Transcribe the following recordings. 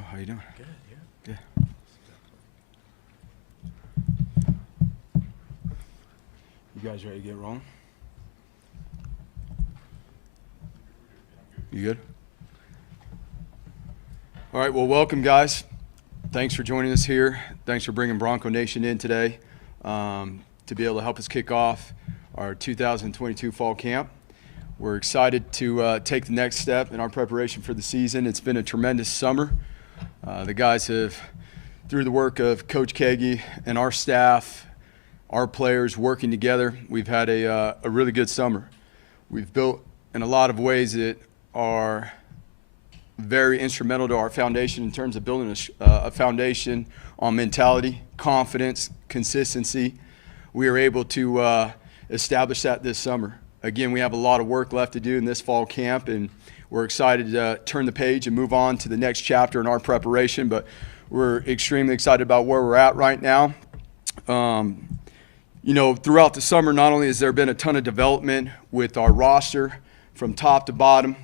bro. How you doing? Good, Yeah. You guys ready to get rolling? You good? All right, well, welcome, guys. Thanks for joining us here. Thanks for bringing Bronco Nation in today to be able to help us kick off our 2022 fall camp. We're excited to take the next step in our preparation for the season. It's been a tremendous summer. The guys have, through the work of Coach Kagi and our staff, our players working together, we've had a really good summer. We've built in a lot of ways that are very instrumental to our foundation in terms of building a foundation on mentality, confidence, consistency. We are able to establish that this summer. Again, we have a lot of work left to do in this fall camp, and we're excited to turn the page and move on to the next chapter in our preparation, but we're extremely excited about where we're at right now. You know, throughout the summer, not only has there been a ton of development with our roster from top to bottom,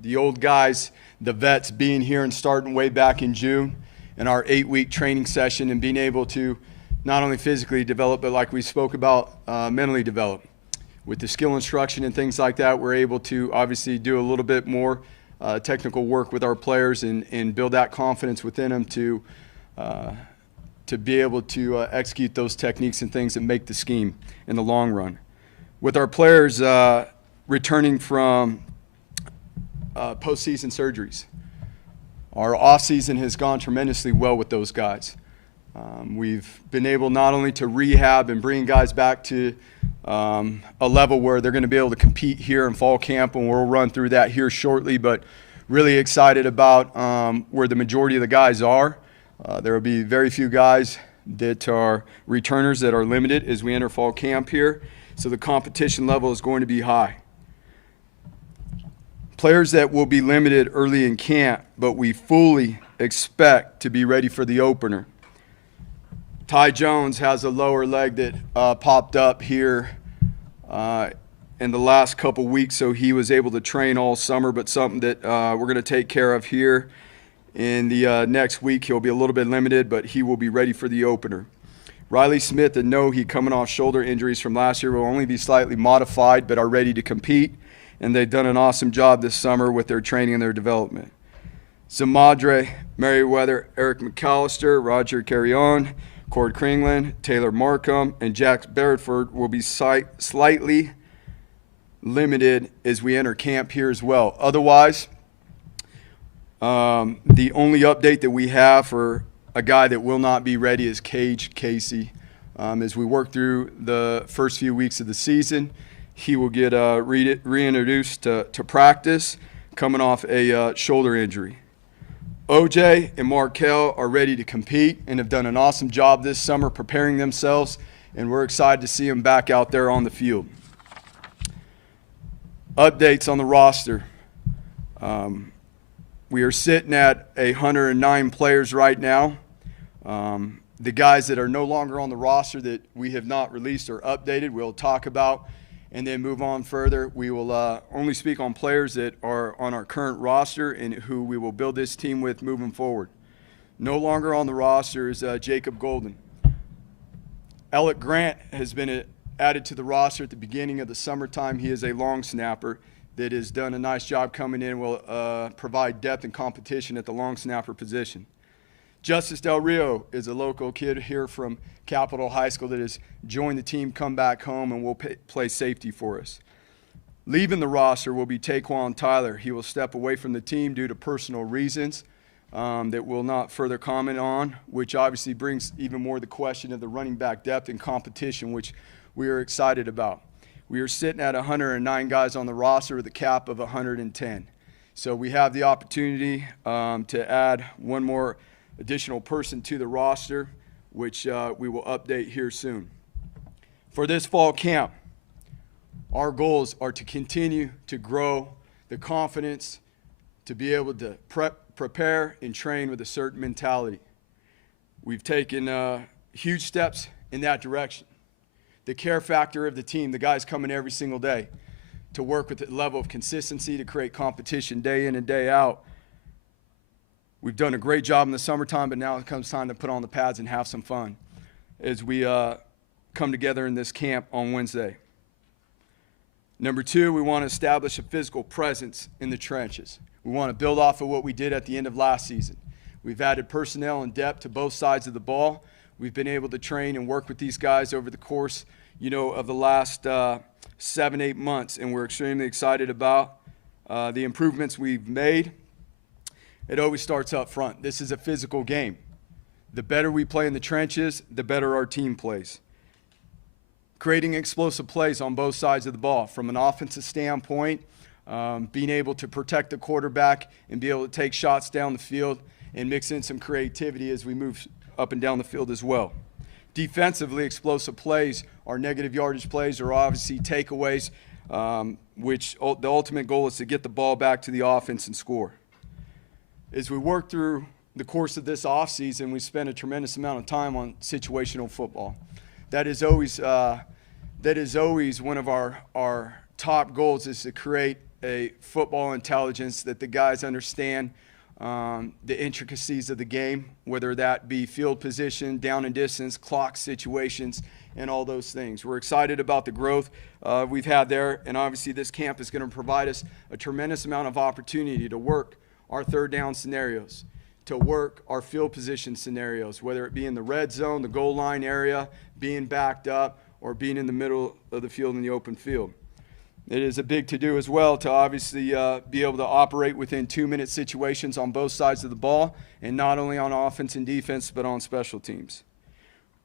the old guys, the vets being here and starting way back in June, and our 8-week training session and being able to not only physically develop, but like we spoke about, mentally develop. With the skill instruction and things like that, we're able to obviously do a little bit more technical work with our players and build that confidence within them to be able to execute those techniques and things that make the scheme in the long run. With our players returning from postseason surgeries, our off-season has gone tremendously well with those guys. We've been able not only to rehab and bring guys back to a level where they're going to be able to compete here in fall camp, and we'll run through that here shortly, but really excited about where the majority of the guys are. There will be very few guys that are returners that are limited as we enter fall camp here, so the competition level is going to be high. Players that will be limited early in camp, but we fully expect to be ready for the opener. Ty Jones has a lower leg that popped up here in the last couple weeks, so he was able to train all summer, but something that we're going to take care of here in the next week. He'll be a little bit limited, but he will be ready for the opener. Riley Smith and Nohe, coming off shoulder injuries from last year, will only be slightly modified, but are ready to compete, and they've done an awesome job this summer with their training and their development. Zamadre, Merriweather, Eric McAllister, Roger Carrion, Cord Kringland, Taylor Markham, and Jack Barrettford will be slightly limited as we enter camp here as well. Otherwise, the only update that we have for a guy that will not be ready is Cage Casey. As we work through the first few weeks of the season, he will get reintroduced to practice coming off a shoulder injury. OJ and Markel are ready to compete and have done an awesome job this summer preparing themselves, and we're excited to see them back out there on the field. Updates on the roster. We are sitting at 109 players right now. The guys that are no longer on the roster that we have not released or updated, we'll talk about and then move on further. We will only speak on players that are on our current roster and who we will build this team with moving forward. No longer on the roster is Jacob Golden. Alec Grant has been added to the roster at the beginning of the summertime. He is a long snapper that has done a nice job coming in, will provide depth and competition at the long snapper position. Justice Del Rio is a local kid here from Capitol High School that has joined the team, come back home, and will play safety for us. Leaving the roster will be Taquan Tyler. He will step away from the team due to personal reasons that we'll not further comment on, which obviously brings even more the question of the running back depth and competition, which we are excited about. We are sitting at 109 guys on the roster with a cap of 110. So we have the opportunity to add one more additional person to the roster, which we will update here soon. For this fall camp, our goals are to continue to grow the confidence to be able to prepare and train with a certain mentality. We've taken huge steps in that direction. The care factor of the team, the guys coming every single day to work with the level of consistency to create competition day in and day out, We've done a great job in the summertime, but now it comes time to put on the pads and have some fun as we come together in this camp on Wednesday. Number 2, we want to establish a physical presence in the trenches. We want to build off of what we did at the end of last season. We've added personnel and depth to both sides of the ball. We've been able to train and work with these guys over the course, of the last 7-8 months, and we're extremely excited about the improvements we've made. It always starts up front. This is a physical game. The better we play in the trenches, the better our team plays. Creating explosive plays on both sides of the ball. From an offensive standpoint, being able to protect the quarterback and be able to take shots down the field and mix in some creativity as we move up and down the field as well. Defensively, explosive plays are negative yardage plays or obviously takeaways, which the ultimate goal is to get the ball back to the offense and score. As we work through the course of this offseason, we spend a tremendous amount of time on situational football. That is always one of our top goals, is to create a football intelligence that the guys understand the intricacies of the game, whether that be field position, down and distance, clock situations, and all those things. We're excited about the growth we've had there, and obviously this camp is going to provide us a tremendous amount of opportunity to work our third down scenarios, to work our field position scenarios, whether it be in the red zone, the goal line area, being backed up, or being in the middle of the field in the open field. It is a big to-do as well to obviously be able to operate within 2-minute situations on both sides of the ball, and not only on offense and defense, but on special teams.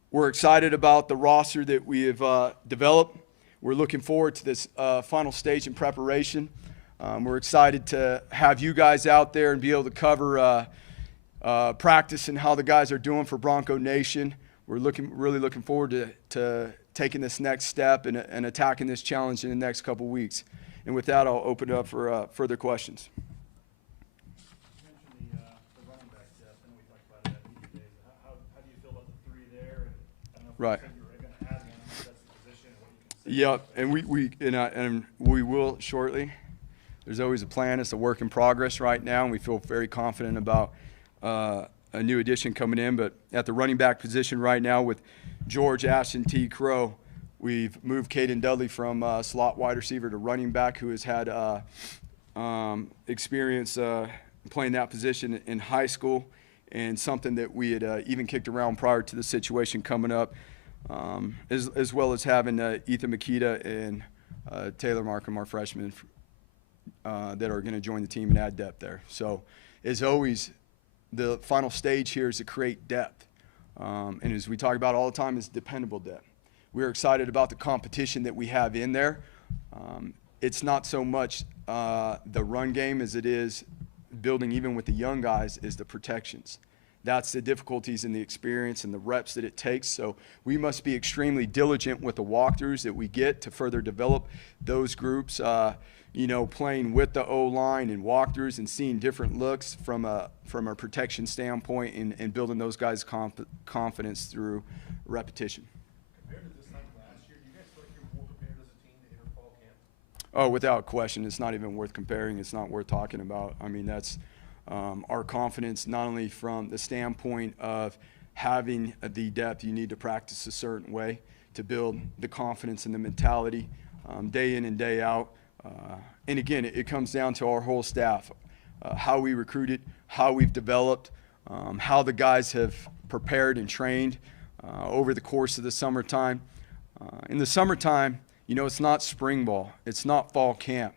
We're excited about the roster that we have developed. We're looking forward to this final stage in preparation. We're excited to have you guys out there and be able to cover practice and how the guys are doing for Bronco Nation. We're really looking forward to taking this next step and attacking this challenge in the next couple weeks. And with that, I'll open it up for further questions. You mentioned the running back depth. I know we talked about it at media days. How do you feel about the 3 there? And I don't know if Right. you said you were going to add one. That's the position. What you can say. Yep, and we will shortly. There's always a plan. It's a work in progress right now, and we feel very confident about a new addition coming in. But at the running back position right now with George Ashton T. Crow, we've moved Caden Dudley from slot wide receiver to running back, who has had experience playing that position in high school, and something that we had even kicked around prior to the situation coming up, as well as having Ethan Makita and Taylor Markham, our freshmen, that are going to join the team and add depth there. So, as always, the final stage here is to create depth. And as we talk about all the time, is dependable depth. We're excited about the competition that we have in there. It's not so much the run game as it is building, even with the young guys, is the protections. That's the difficulties and the experience and the reps that it takes. So we must be extremely diligent with the walkthroughs that we get to further develop those groups, playing with the O-line and walkthroughs and seeing different looks from a protection standpoint, and building those guys' confidence through repetition. Compared to this time last year, do you guys feel like you're more prepared as a team to enter fall camp? Oh, without question. It's not even worth comparing. It's not worth talking about. I mean, that's our confidence, not only from the standpoint of having the depth you need to practice a certain way to build the confidence and the mentality day in and day out. And again, it comes down to our whole staff, how we recruited, how we've developed, how the guys have prepared and trained over the course of the summertime. In the summertime, it's not spring ball. It's not fall camp.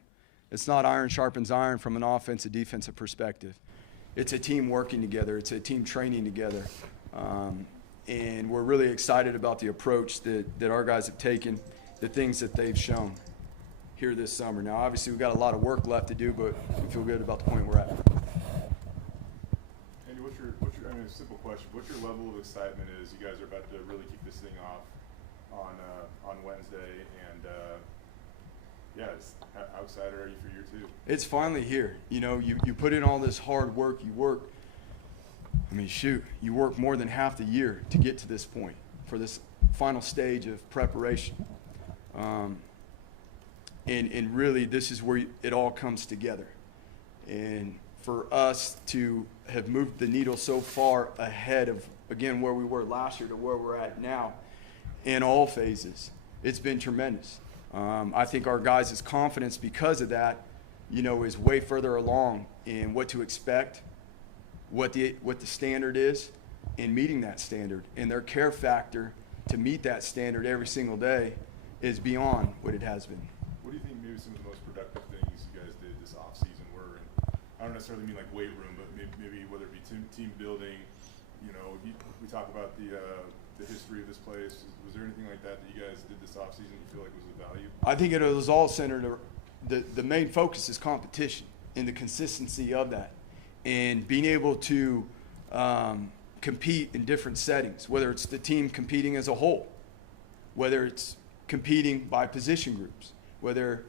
It's not iron sharpens iron from an offensive, defensive perspective. It's a team working together. It's a team training together. And we're really excited about the approach that our guys have taken, the things that they've shown here this summer. Now, obviously, we've got a lot of work left to do, but we feel good about the point we're at. Andy, a simple question. What's your level of excitement as you guys are about to really kick this thing off on Wednesday? And how excited are you for year 2? It's finally here. You put in all this hard work. You work more than half the year to get to this point for this final stage of preparation. And really, this is where it all comes together. And for us to have moved the needle so far ahead of, again, where we were last year to where we're at now in all phases. It's been tremendous. I think our guys' confidence because of that, is way further along in what to expect, what the standard is, and meeting that standard. And their care factor to meet that standard every single day is beyond what it has been. What do you think maybe some of the most productive things you guys did this offseason were? And I don't necessarily mean like weight room, but maybe whether it be team building. We talk about the history of this place. Was there anything like that you guys did this offseason you feel like was of value? I think it was all centered. The main focus is competition and the consistency of that, and being able to compete in different settings, whether it's the team competing as a whole, whether it's competing by position groups, whether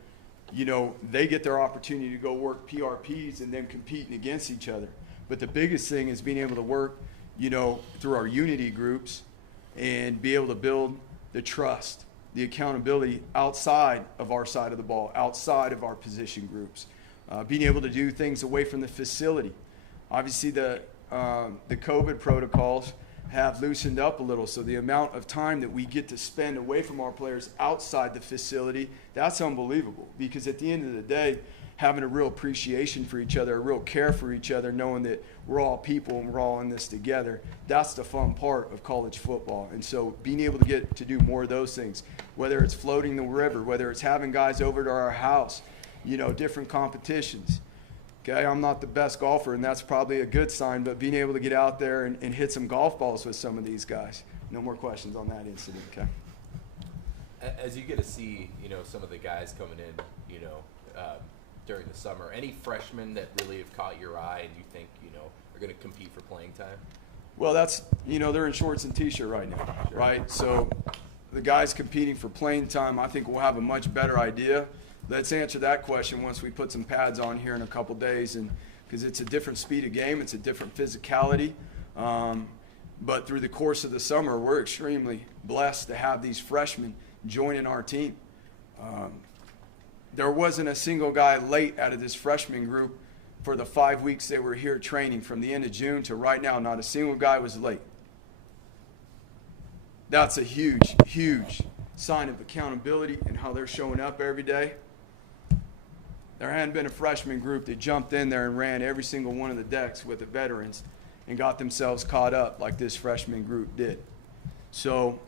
they get their opportunity to go work PRPs and then competing against each other. But the biggest thing is being able to work through our unity groups and be able to build the trust, the accountability outside of our side of the ball, outside of our position groups, being able to do things away from the facility. Obviously, the COVID protocols have loosened up a little, so the amount of time that we get to spend away from our players outside the facility, that's unbelievable. Because at the end of the day, having a real appreciation for each other, a real care for each other, knowing that we're all people and we're all in this together, that's the fun part of college football. And so being able to get to do more of those things, whether it's floating the river, whether it's having guys over to our house, different competitions. Okay, I'm not the best golfer, and that's probably a good sign, but being able to get out there and hit some golf balls with some of these guys. No more questions on that incident, okay? As you get to see, some of the guys coming in, during the summer, any freshmen that really have caught your eye and you think, are going to compete for playing time? Well, that's, they're in shorts and T-shirt right now, right? So the guys competing for playing time, I think we'll have a much better idea. Let's answer that question once we put some pads on here in a couple days, and because it's a different speed of game, it's a different physicality. But through the course of the summer, we're extremely blessed to have these freshmen joining our team. There wasn't a single guy late out of this freshman group for the 5 weeks they were here training from the end of June to right now. Not a single guy was late. That's a huge, huge sign of accountability and how they're showing up every day. There hadn't been a freshman group that jumped in there and ran every single one of the decks with the veterans and got themselves caught up like this freshman group did. So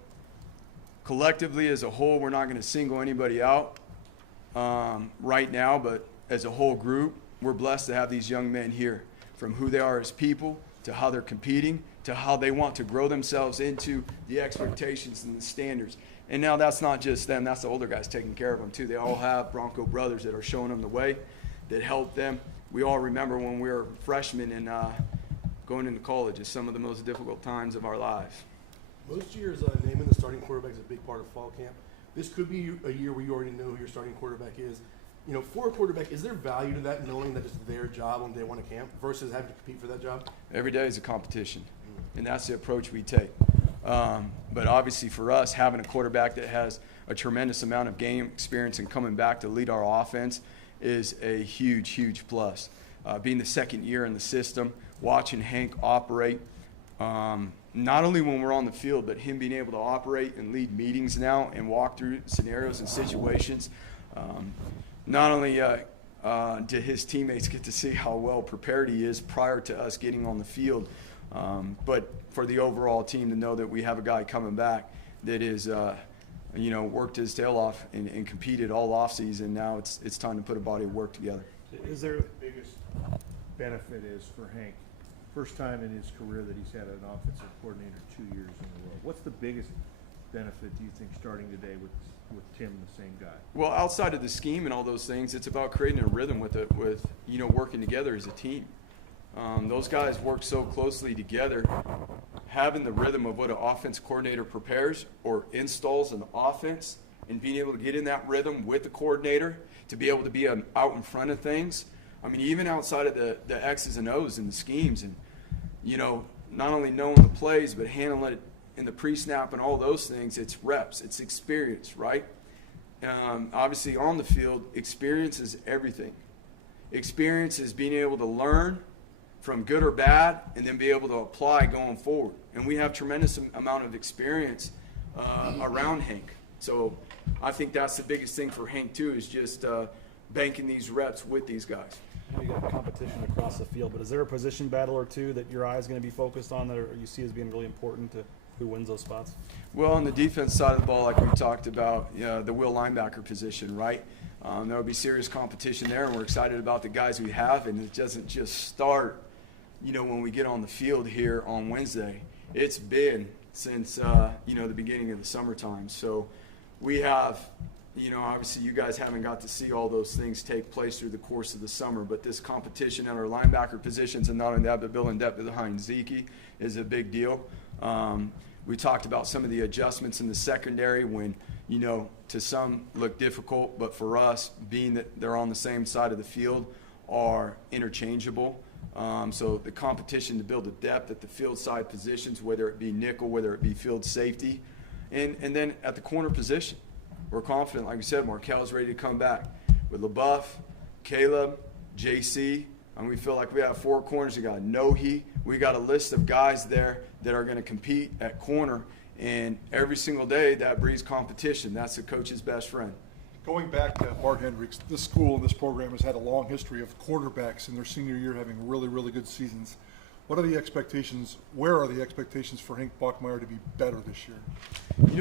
collectively as a whole, we're not going to single anybody out right now, but as a whole group, we're blessed to have these young men here, from who they are as people to how they're competing to how they want to grow themselves into the expectations and the standards. And now that's not just them, that's the older guys taking care of them too. They all have Bronco brothers that are showing them the way, that help them. We all remember when we were freshmen and going into college is some of the most difficult times of our lives. Most years, naming the starting quarterback is a big part of fall camp. This could be a year where you already know who your starting quarterback is. For a quarterback, is there value to that, knowing that it's their job on day one of camp versus having to compete for that job? Every day is a competition, and that's the approach we take. But obviously for us, having a quarterback that has a tremendous amount of game experience and coming back to lead our offense is a huge, huge plus. Being the second year in the system, watching Hank operate, not only when we're on the field, but him being able to operate and lead meetings now and walk through scenarios and situations. Not only did his teammates get to see how well prepared he is prior to us getting on the field, but for the overall team to know that we have a guy coming back that is, worked his tail off and competed all offseason. Now it's time to put a body of work together. Is there the biggest benefit is for Hank? First time in his career that he's had an offensive coordinator 2 years in a row. What's the biggest benefit, do you think, starting today with Tim, the same guy? Well, outside of the scheme and all those things, it's about creating a rhythm with working together as a team. Those guys work so closely together. Having the rhythm of what an offense coordinator prepares or installs an offense and being able to get in that rhythm with the coordinator to be able to be out in front of things. I mean, even outside of the X's and O's and the schemes and, not only knowing the plays but handling it in the pre-snap and all those things, it's reps, it's experience, right? Obviously on the field, experience is everything. Experience is being able to learn from good or bad, and then be able to apply going forward. And we have tremendous amount of experience around Hank. So I think that's the biggest thing for Hank too, is just banking these reps with these guys. I know you got competition across the field, but is there a position battle or two that your eye is going to be focused on that you see as being really important to who wins those spots? Well, on the defense side of the ball, like we talked about, the will linebacker position, right? There will be serious competition there, and we're excited about the guys we have. And it doesn't just start, when we get on the field here on Wednesday. It's been since, the beginning of the summertime. So we have, obviously you guys haven't got to see all those things take place through the course of the summer, but this competition at our linebacker positions, and not only that, but building depth behind Zeke is a big deal. We talked about some of the adjustments in the secondary when, to some look difficult, but for us, being that they're on the same side of the field, are interchangeable. So the competition to build a depth at the field side positions, whether it be nickel, whether it be field safety, and then at the corner position, we're confident, like we said, Markel's ready to come back. With LaBeouf, Caleb, JC, and we feel like we have 4 corners. We got Nohi. We got a list of guys there that are going to compete at corner, and every single day that breeds competition. That's the coach's best friend. Going back to Bart Hendricks, this school and this program has had a long history of quarterbacks in their senior year having really, really good seasons. What are the expectations? Where are the expectations for Hank Bachmeier to be better this year?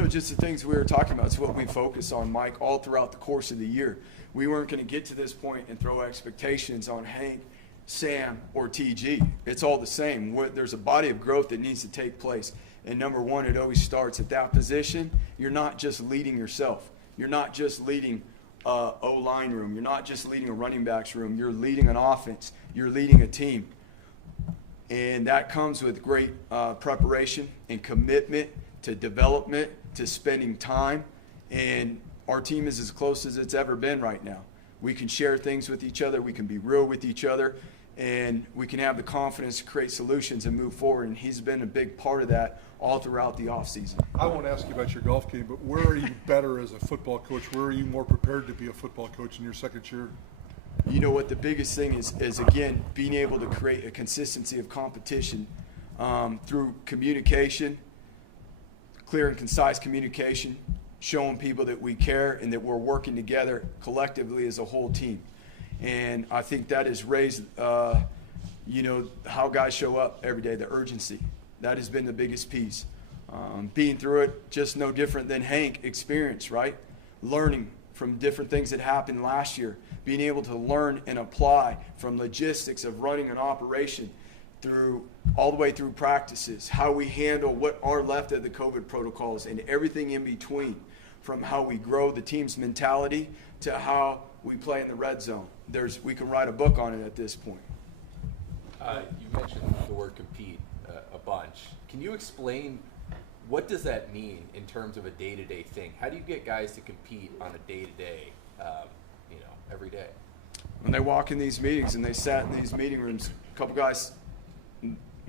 Just the things we were talking about. It's what we focus on, Mike, all throughout the course of the year. We weren't going to get to this point and throw expectations on Hank, Sam, or TG. It's all the same. There's a body of growth that needs to take place. And number one, it always starts at that position. You're not just leading yourself. You're not just leading O-line room. You're not just leading a running backs room. You're leading an offense. You're leading a team. And that comes with great preparation and commitment to development, to spending time. And our team is as close as it's ever been right now. We can share things with each other. We can be real with each other. And we can have the confidence to create solutions and move forward. And he's been a big part of that all throughout the offseason. I won't ask you about your golf game, but where are you better as a football coach? Where are you more prepared to be a football coach in your second year? You know what the biggest thing is again, being able to create a consistency of competition through communication, clear and concise communication, showing people that we care and that we're working together collectively as a whole team. And I think that has raised, how guys show up every day, the urgency. That has been the biggest piece. Being through it, just no different than Hank experience, right? Learning from different things that happened last year, being able to learn and apply from logistics of running an operation through all the way through practices, how we handle what are left of the COVID protocols and everything in between, from how we grow the team's mentality to how we play in the red zone. We can write a book on it at this point. You mentioned the word compete a bunch. Can you explain what does that mean in terms of a day-to-day thing? How do you get guys to compete on a day-to-day, every day? When they walk in these meetings and they sat in these meeting rooms, a couple guys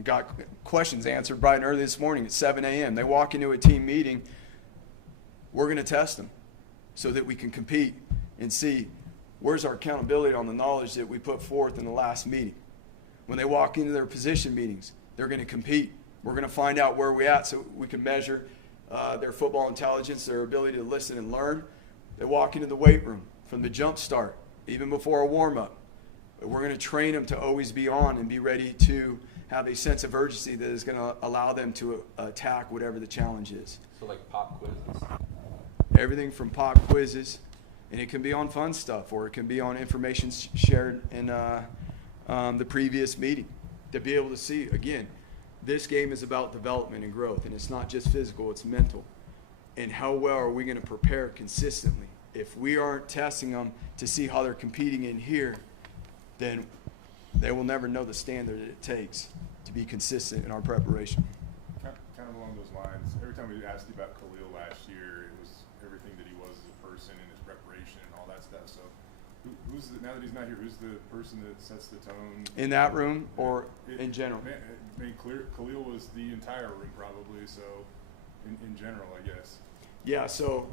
got questions answered bright and early this morning at 7 a.m. They walk into a team meeting, we're going to test them so that we can compete and see where's our accountability on the knowledge that we put forth in the last meeting. When they walk into their position meetings, they're going to compete. We're going to find out where we're at so we can measure their football intelligence, their ability to listen and learn. They walk into the weight room from the jump start, even before a warm-up. We're going to train them to always be on and be ready to have a sense of urgency that is going to allow them to attack whatever the challenge is. So like pop quizzes? Everything from pop quizzes, and it can be on fun stuff, or it can be on information shared in the previous meeting. To be able to see, again, this game is about development and growth, and it's not just physical, it's mental. And how well are we going to prepare consistently? If we aren't testing them to see how they're competing in here, then they will never know the standard that it takes to be consistent in our preparation. Kind of along those lines, every time we asked you about Khalil last year, it was everything that he was as a person and his preparation and all that stuff. So now that he's not here, who's the person that sets the tone? In that room or in general? Khalil was the entire room probably, so in general, I guess. Yeah, so,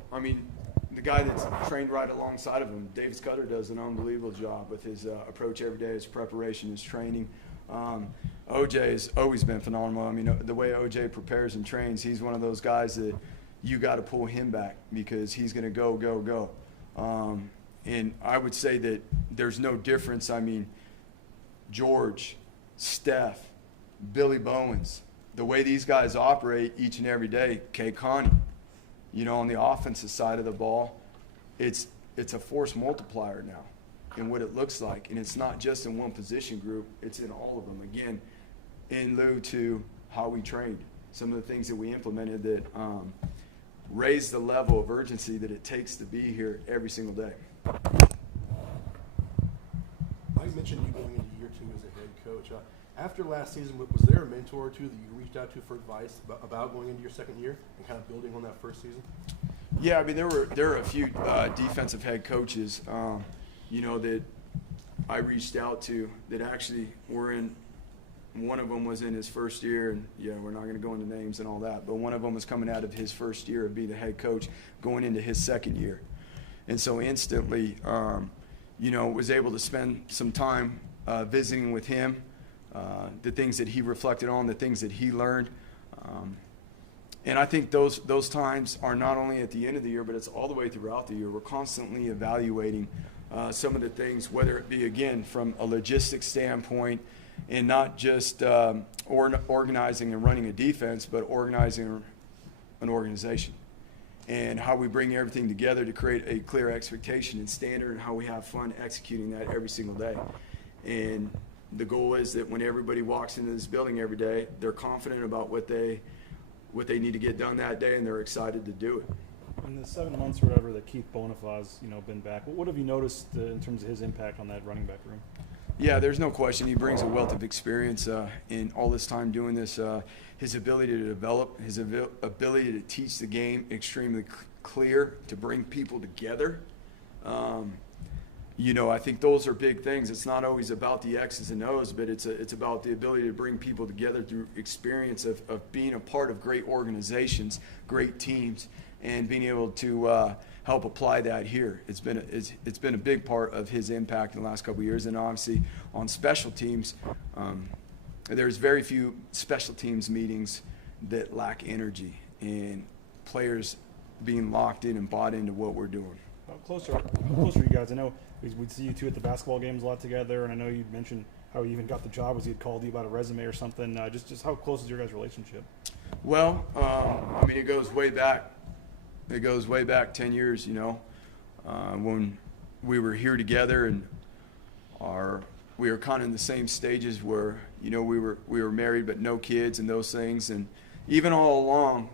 the guy that's trained right alongside of him, Davis Cutter, does an unbelievable job with his approach every day, his preparation, his training. OJ has always been phenomenal. I mean, the way OJ prepares and trains, he's one of those guys that you got to pull him back because he's going to go. And I would say that there's no difference. I mean, George, Steph, Billy Bowens, the way these guys operate each and every day, Kay Connie, on the offensive side of the ball, it's a force multiplier now in what it looks like. And it's not just in one position group, it's in all of them. Again, in lieu to how we trained, some of the things that we implemented that raised the level of urgency that it takes to be here every single day. I mentioned you going into year 2 as a head coach. After last season, was there a mentor or two that you reached out to for advice about going into your second year and kind of building on that first season? Yeah, I mean, there were a few defensive head coaches, that I reached out to that actually were in. One of them was in his first year, and we're not going to go into names and all that, but one of them was coming out of his first year of being the head coach, going into his second year, and so instantly, was able to spend some time visiting with him, the things that he reflected on, the things that he learned. And I think those times are not only at the end of the year, but it's all the way throughout the year. We're constantly evaluating some of the things, whether it be, again, from a logistics standpoint and not just organizing and running a defense, but organizing an organization and how we bring everything together to create a clear expectation and standard and how we have fun executing that every single day. And the goal is that when everybody walks into this building every day, they're confident about what they need to get done that day, and they're excited to do it. In the 7 months or whatever that Keith Bonifaz's, been back, what have you noticed in terms of his impact on that running back room? Yeah, there's no question. He brings a wealth of experience in all this time doing this. His ability to develop, his ability to teach the game extremely clear, to bring people together. I think those are big things. It's not always about the X's and O's, but it's about the ability to bring people together through experience of being a part of great organizations, great teams, and being able to help apply that here. It's been a big part of his impact in the last couple of years. And obviously on special teams, there's very few special teams meetings that lack energy and players being locked in and bought into what we're doing. How close are you guys? I know we'd see you two at the basketball games a lot together, and I know you mentioned how you even got the job. Was he had called you about a resume or something? Just how close is your guys' relationship? Well, it goes way back. It goes way back 10 years, when we were here together and we were kind of in the same stages where, we were married but no kids and those things. And even all along,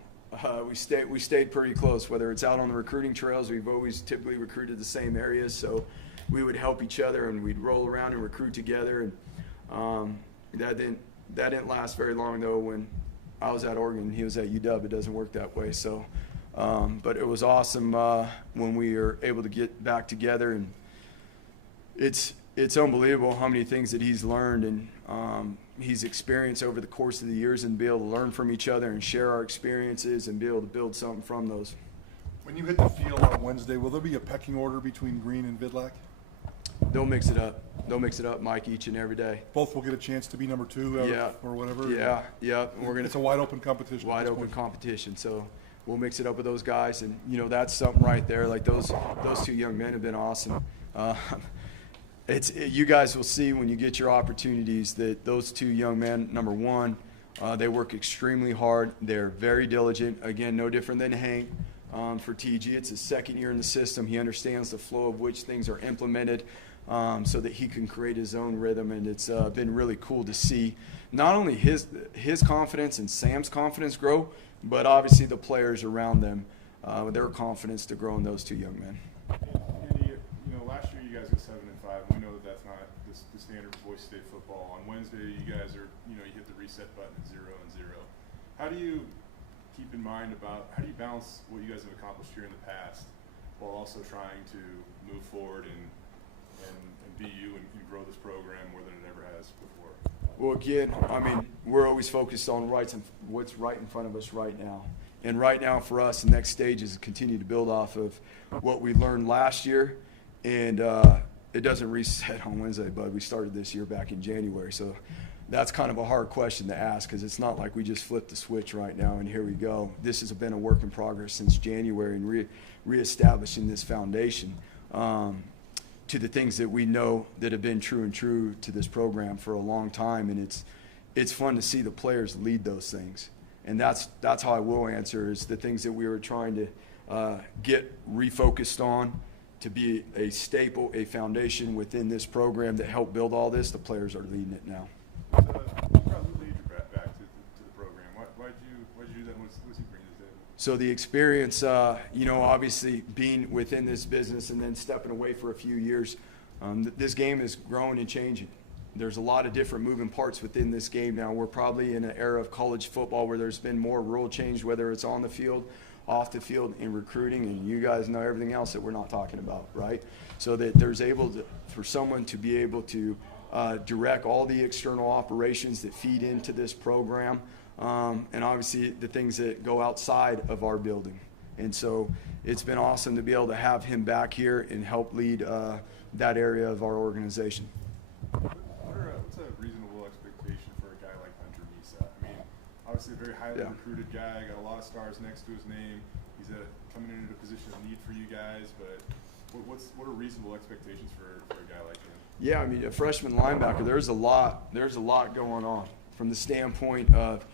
we stayed pretty close, whether it's out on the recruiting trails. We've always typically recruited the same areas, so we would help each other and we'd roll around and recruit together. And that didn't last very long, though. When I was at Oregon, he was at UW. It doesn't work that way. So, but it was awesome when we were able to get back together, and it's unbelievable how many things that he's learned and he's experienced over the course of the years, and be able to learn from each other and share our experiences and be able to build something from those. When you hit the field on Wednesday, will there be a pecking order between Green and Vidlac? They'll mix it up. Mike, each and every day. Both will get a chance to be number 2 or whatever? Yeah. It's a wide open competition. Wide open competition. So we'll mix it up with those guys, and, that's something right there. Like those two young men have been awesome. You guys will see when you get your opportunities that those two young men, number one, they work extremely hard. They're very diligent. Again, no different than Hank for TG. It's his second year in the system. He understands the flow of which things are implemented so that he can create his own rhythm. And it's been really cool to see not only his confidence and Sam's confidence grow, but obviously the players around them, their confidence to grow in those two young men. Andy, last year you guys got 7-5. We know that that's not the standard Boise State football. On Wednesday, you guys are, you hit the reset button at 0-0. How do you keep in mind how do you balance what you guys have accomplished here in the past while also trying to move forward and be you and grow this program more than it ever has before? Well, again, we're always focused on what's right in front of us right now. And right now for us, the next stage is to continue to build off of what we learned last year. And it doesn't reset on Wednesday, but we started this year back in January. So that's kind of a hard question to ask because it's not like we just flipped the switch right now and here we go. This has been a work in progress since January and reestablishing this foundation to the things that we know that have been true to this program for a long time. And it's fun to see the players lead those things. And that's how I will answer, is the things that we were trying to get refocused on to be a staple, a foundation within this program that helped build all this. The players are leading it now. Who led you back to the program? Why'd you do that? What's he bringing to the table? So the experience, obviously being within this business and then stepping away for a few years, this game is growing and changing. There's a lot of different moving parts within this game now. We're probably in an era of college football where there's been more rule change, whether it's on the field, off the field, in recruiting, and you guys know everything else that we're not talking about, right? So that there's for someone to be able to direct all the external operations that feed into this program, and obviously the things that go outside of our building. And so it's been awesome to be able to have him back here and help lead that area of our organization. What's a reasonable expectation for a guy like Hunter Misa? I mean, obviously a very highly recruited guy, got a lot of stars next to his name. He's coming into a position of need for you guys, but what are reasonable expectations for a guy like him? Yeah, I mean, a freshman linebacker, there's a lot going on from the standpoint of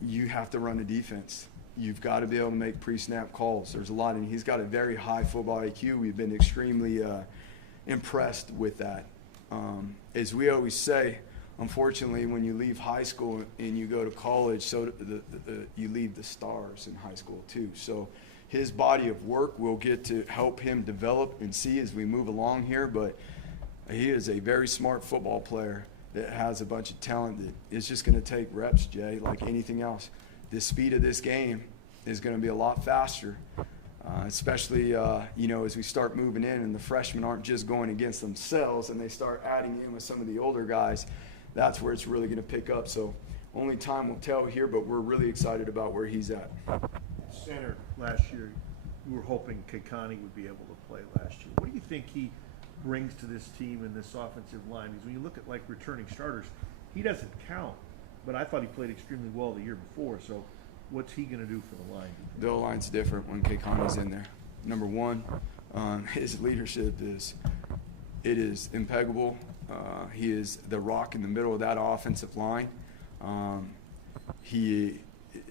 you have to run the defense. You've got to be able to make pre-snap calls. There's a lot, and he's got a very high football IQ. We've been extremely impressed with that. As we always say, unfortunately, when you leave high school and you go to college, so you leave the stars in high school too. So his body of work will get to help him develop and see as we move along here, but he is a very smart football player that has a bunch of talent that is just going to take reps, Jay, like anything else. The speed of this game is going to be a lot faster, especially, as we start moving in and the freshmen aren't just going against themselves and they start adding in with some of the older guys. That's where it's really going to pick up. So only time will tell here, but we're really excited about where he's at. Center last year, we were hoping Kekani would be able to play last year. What do you think he brings to this team and this offensive line? Because when you look at like returning starters, he doesn't count, but I thought he played extremely well the year before. So what's he going to do for the line? The O-line's different when Kekani's in there. Number one, his leadership is impeccable. He is the rock in the middle of that offensive line. He,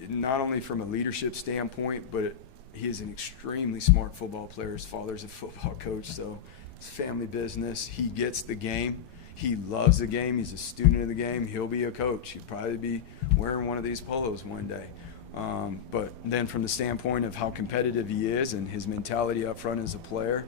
not only from a leadership standpoint, but he is an extremely smart football player. His father's a football coach, so it's family business. He gets the game. He loves the game. He's a student of the game. He'll be a coach. He'll probably be wearing one of these polos one day. But then from the standpoint of how competitive he is and his mentality up front as a player,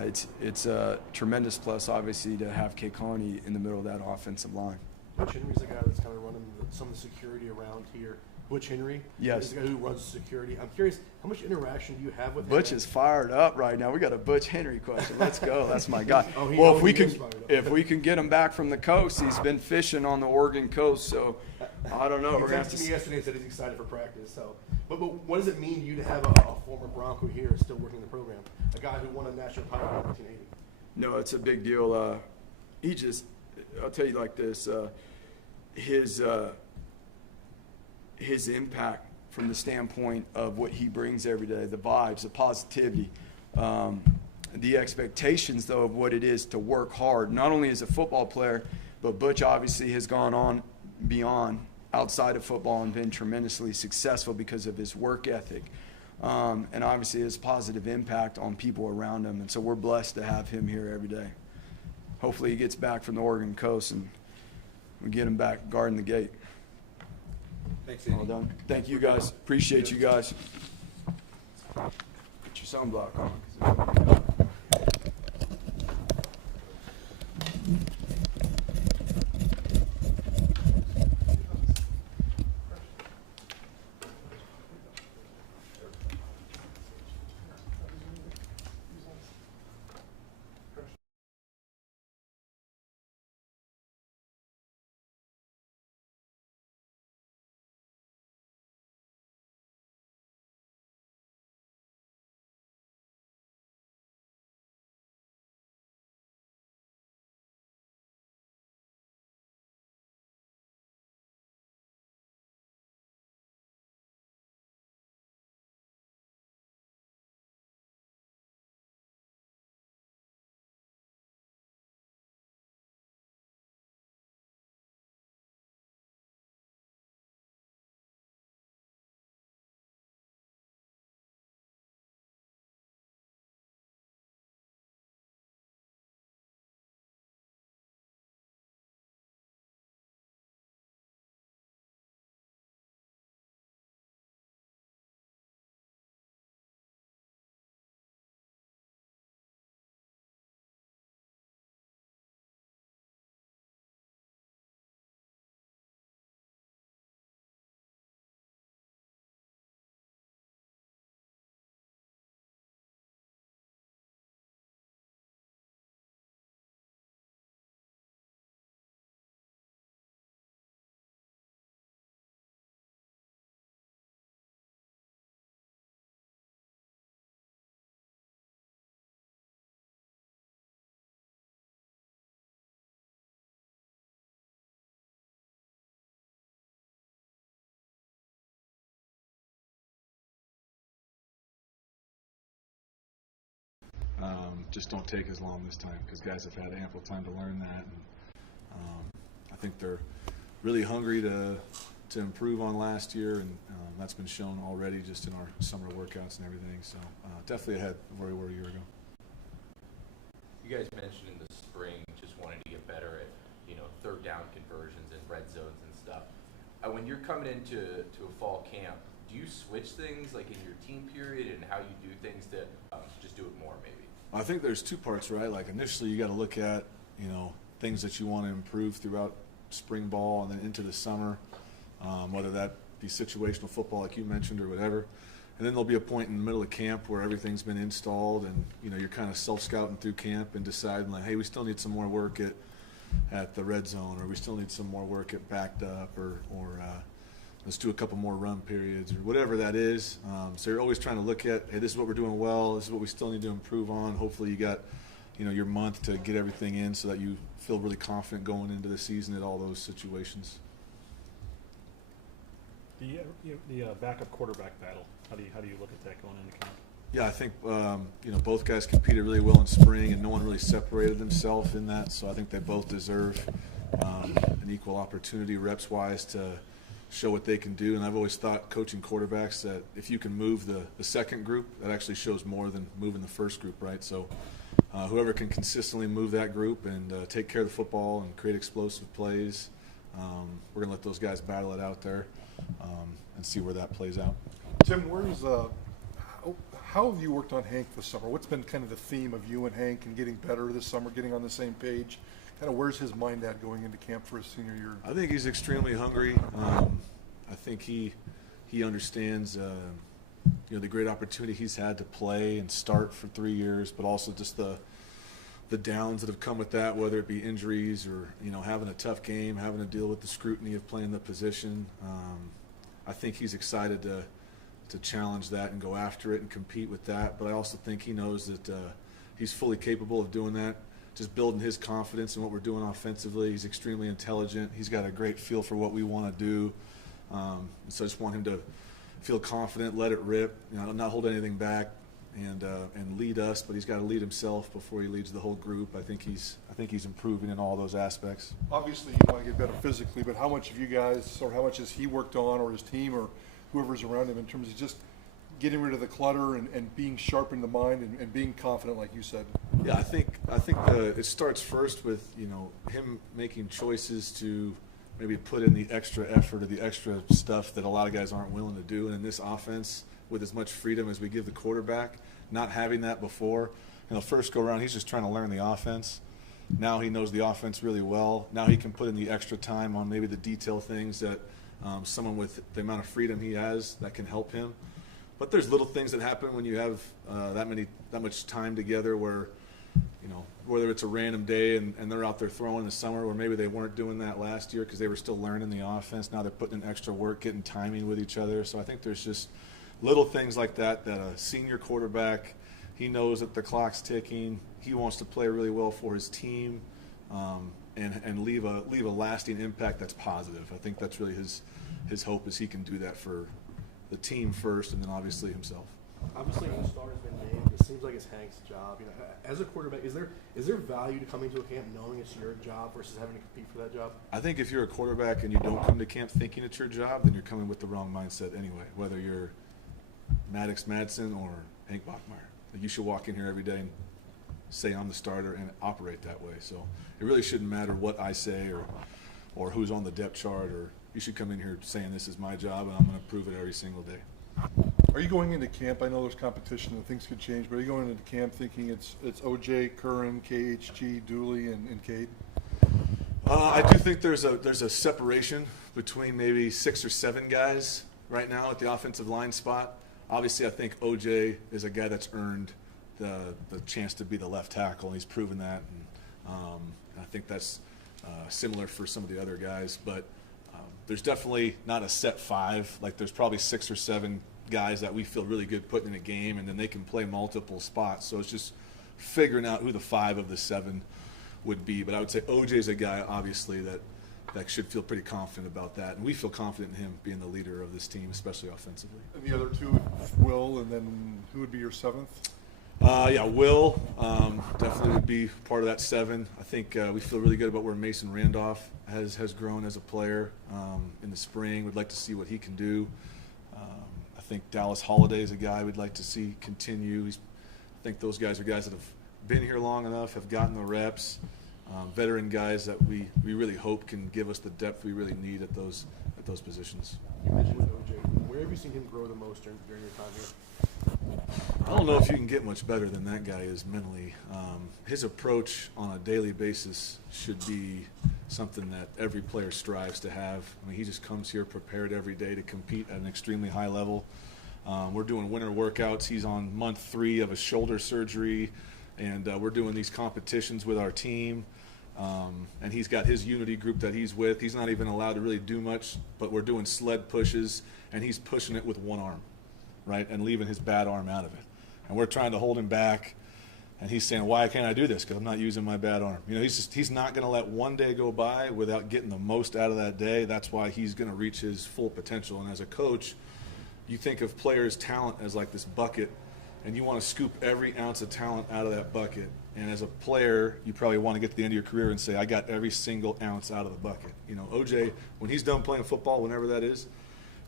it's a tremendous plus, obviously, to have Kekani in the middle of that offensive line. Butch Henry's the guy that's kind of running some of the security around here. Butch Henry is the guy who runs security. I'm curious, how much interaction do you have with him? Butch is fired up right now. We got a Butch Henry question. Let's go. That's my guy. If we can get him back from the coast, he's been fishing on the Oregon coast, so I don't know. He texted me yesterday and said he's excited for practice. So, but what does it mean to you to have a former Bronco here still working the program, a guy who won a national title in 1980? No, it's a big deal. I'll tell you like this, his impact from the standpoint of what he brings every day, the vibes, the positivity, the expectations, though, of what it is to work hard, not only as a football player, but Butch obviously has gone on beyond outside of football and been tremendously successful because of his work ethic, and obviously his positive impact on people around him. And so we're blessed to have him here every day. Hopefully he gets back from the Oregon coast and we get him back guarding the gate. Thanks, Andy. All done. Thank you, guys. Appreciate you guys. Put your sunblock on. just don't take as long this time because guys have had ample time to learn that. And, I think they're really hungry to improve on last year, and that's been shown already just in our summer workouts and everything. So definitely ahead of where we were a year ago. You guys mentioned in the spring just wanting to get better at, third down conversions and red zones and stuff. When you're coming into a fall camp, do you switch things like in your team period and how you do things to just do it more maybe? I think there's two parts, right? Like initially you got to look at, things that you want to improve throughout spring ball and then into the summer, whether that be situational football like you mentioned or whatever. And then there'll be a point in the middle of camp where everything's been installed and, you're kind of self-scouting through camp and deciding like, hey, we still need some more work at the red zone, or we still need some more work at backed up, or let's do a couple more run periods or whatever that is. So you're always trying to look at, hey, this is what we're doing well, this is what we still need to improve on. Hopefully you got, your month to get everything in so that you feel really confident going into the season at all those situations. The backup quarterback battle, how do you look at that going into camp? Yeah, I think both guys competed really well in spring, and no one really separated themselves in that. So I think they both deserve an equal opportunity, reps-wise, to show what they can do. And I've always thought, coaching quarterbacks, that if you can move the second group, that actually shows more than moving the first group, right? So whoever can consistently move that group and take care of the football and create explosive plays, we're going to let those guys battle it out there and see where that plays out. Tim, how have you worked on Hank this summer? What's been kind of the theme of you and Hank and getting better this summer, getting on the same page? Kind of where's his mind at going into camp for his senior year? I think he's extremely hungry. I think he understands the great opportunity he's had to play and start for 3 years, but also just the downs that have come with that, whether it be injuries or having a tough game, having to deal with the scrutiny of playing the position. I think he's excited to challenge that and go after it and compete with that. But I also think he knows that he's fully capable of doing that, just building his confidence in what we're doing offensively. He's extremely intelligent. He's got a great feel for what we want to do. So I just want him to feel confident, let it rip, not hold anything back, and lead us. But he's got to lead himself before he leads the whole group. I think he's improving in all those aspects. Obviously, you want to get better physically, but how much have you guys, or how much has he worked on, or his team, or whoever's around him, in terms of just getting rid of the clutter and being sharp in the mind and being confident, like you said? Yeah, I think it starts first with him making choices to maybe put in the extra effort or the extra stuff that a lot of guys aren't willing to do. And in this offense, with as much freedom as we give the quarterback, not having that before, first go around, he's just trying to learn the offense. Now he knows the offense really well. Now he can put in the extra time on maybe the detail things that someone with the amount of freedom he has that can help him. But there's little things that happen when you have that much time together, where whether it's a random day and they're out there throwing in the summer, or maybe they weren't doing that last year because they were still learning the offense. Now they're putting in extra work, getting timing with each other. So I think there's just little things like that a senior quarterback, he knows that the clock's ticking. He wants to play really well for his team and leave a lasting impact that's positive. I think that's really his hope, is he can do that for the team first and then obviously himself. Obviously, when the starter's been named, it seems like it's Hank's job. As a quarterback, is there value to coming to a camp knowing it's your job versus having to compete for that job? I think if you're a quarterback and you don't come to camp thinking it's your job, then you're coming with the wrong mindset anyway, whether you're Maddox Madsen or Hank Bachmeier. You should walk in here every day and say I'm the starter and operate that way. So it really shouldn't matter what I say or who's on the depth chart, or you should come in here saying this is my job and I'm going to prove it every single day. Are you going into camp? I know there's competition and things could change, but are you going into camp thinking it's OJ, Curran, KHG, Dooley, and Cade? I do think there's a separation between maybe 6 or 7 guys right now at the offensive line spot. Obviously, I think OJ is a guy that's earned the chance to be the left tackle, and he's proven that. And I think that's similar for some of the other guys. But there's definitely not a set 5. Like, there's probably 6 or 7 guys that we feel really good putting in a game, and then they can play multiple spots. So it's just figuring out who the 5 of the 7 would be. But I would say OJ's a guy, obviously, that should feel pretty confident about that. And we feel confident in him being the leader of this team, especially offensively. And the other 2, Will, and then who would be your 7th? Yeah, Will definitely would be part of that 7. I think we feel really good about where Mason Randolph has grown as a player in the spring. We'd like to see what he can do. I think Dallas Holiday is a guy we'd like to see continue. I think those guys are guys that have been here long enough, have gotten the reps, veteran guys that we really hope can give us the depth we really need at those positions. You mentioned with OJ. Where have you seen him grow the most during your time here? I don't know if you can get much better than that guy is mentally. His approach on a daily basis should be something that every player strives to have. I mean, he just comes here prepared every day to compete at an extremely high level. We're doing winter workouts. He's on month 3 of a shoulder surgery, and we're doing these competitions with our team. And he's got his unity group that he's with. He's not even allowed to really do much, but we're doing sled pushes, and he's pushing it with one arm, right, and leaving his bad arm out of it. And we're trying to hold him back, and he's saying, why can't I do this? Because I'm not using my bad arm. You know, he's not going to let one day go by without getting the most out of that day. That's why he's going to reach his full potential. And as a coach, you think of players' talent as like this bucket, and you want to scoop every ounce of talent out of that bucket. And as a player, you probably want to get to the end of your career and say, I got every single ounce out of the bucket. You know, OJ, when he's done playing football, whenever that is,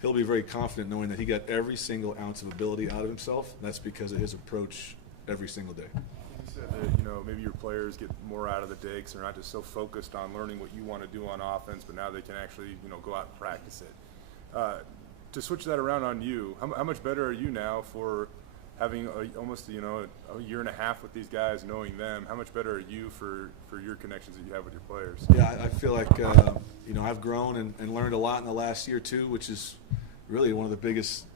he'll be very confident knowing that he got every single ounce of ability out of himself. That's because of his approach every single day. You said that, you know, maybe your players get more out of the day because they're not just so focused on learning what you want to do on offense, but now they can actually, you know, go out and practice it. To switch that around on you, how much better are you now for having almost, you know, a year and a half with these guys, knowing them? How much better are you for your connections that you have with your players? Yeah, I feel like, you know, I've grown and learned a lot in the last year too, which is really one of the biggest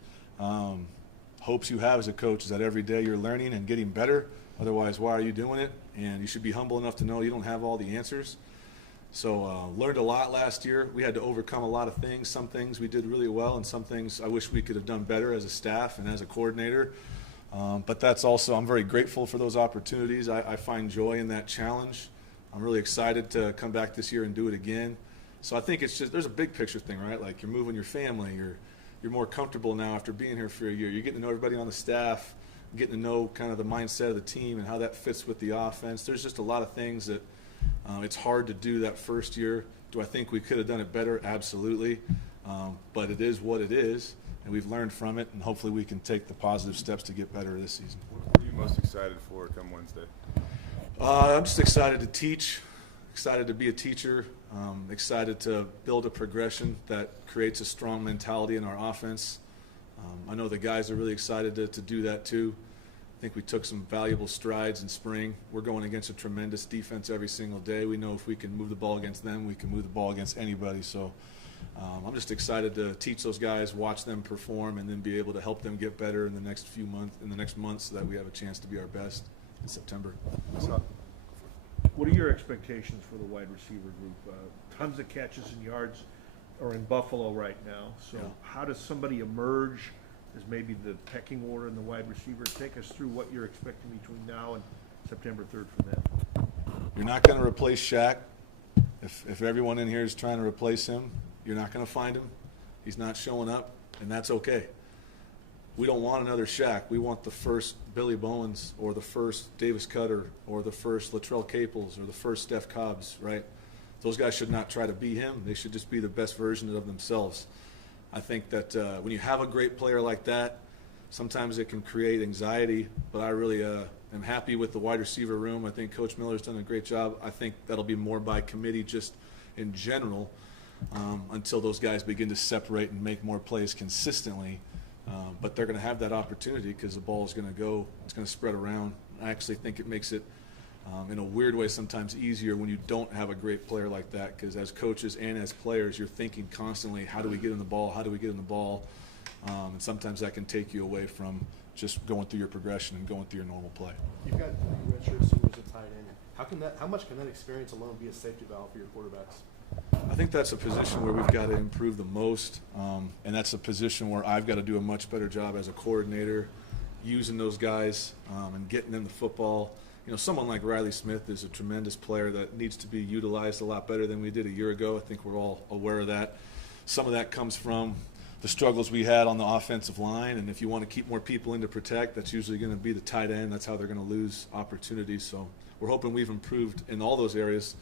hopes you have as a coach, is that every day you're learning and getting better. Otherwise, why are you doing it? And you should be humble enough to know you don't have all the answers. So learned a lot last year. We had to overcome a lot of things. Some things we did really well, and some things I wish we could have done better as a staff and as a coordinator. But that's also, I'm very grateful for those opportunities. I find joy in that challenge. I'm really excited to come back this year and do it again. So I think it's just, there's a big picture thing, right? Like, you're moving your family, you're more comfortable now after being here for a year. You're getting to know everybody on the staff, getting to know kind of the mindset of the team and how that fits with the offense. There's just a lot of things that it's hard to do that first year. Do I think we could have done it better? Absolutely. But it is what it is, and we've learned from it, and hopefully we can take the positive steps to get better this season. What are you most excited for come Wednesday? I'm just excited to teach, excited to be a teacher, excited to build a progression that creates a strong mentality in our offense. I know the guys are really excited to do that too. I think we took some valuable strides in spring. We're going against a tremendous defense every single day. We know if we can move the ball against them, we can move the ball against anybody. So I'm just excited to teach those guys, watch them perform, and then be able to help them get better in the next few months, in the next months, so that we have a chance to be our best in September. What are your expectations for the wide receiver group? Tons of catches and yards are in Buffalo right now. So Yeah. how does somebody emerge as maybe the pecking order in the wide receiver? Take us through what you're expecting between now and September 3rd from them. You're not going to replace Shaq. If everyone in here is trying to replace him, you're not going to find him. He's not showing up, and that's okay. We don't want another Shaq. We want the first Billy Bowens, or the first Davis Cutter, or the first Latrell Caples, or the first Steph Cobbs, right? Those guys should not try to be him. They should just be the best version of themselves. I think that when you have a great player like that, sometimes it can create anxiety, but I really am happy with the wide receiver room. I think Coach Miller's done a great job. I think that'll be more by committee just in general until those guys begin to separate and make more plays consistently. But they're going to have that opportunity because the ball is going to go, it's going to spread around. I actually think it makes it, in a weird way, sometimes easier when you don't have a great player like that, because as coaches and as players, you're thinking constantly, how do we get in the ball? How do we get in the ball? And sometimes that can take you away from just going through your progression and going through your normal play. You've got redshirt seniors at tight end. How much can that experience alone be a safety valve for your quarterbacks? I think that's a position where we've got to improve the most, and that's a position where I've got to do a much better job as a coordinator, using those guys and getting them the football. You know, someone like Riley Smith is a tremendous player that needs to be utilized a lot better than we did a year ago. I think we're all aware of that. Some of that comes from the struggles we had on the offensive line. And if you want to keep more people in to protect, that's usually going to be the tight end. That's how they're going to lose opportunities. So we're hoping we've improved in all those areas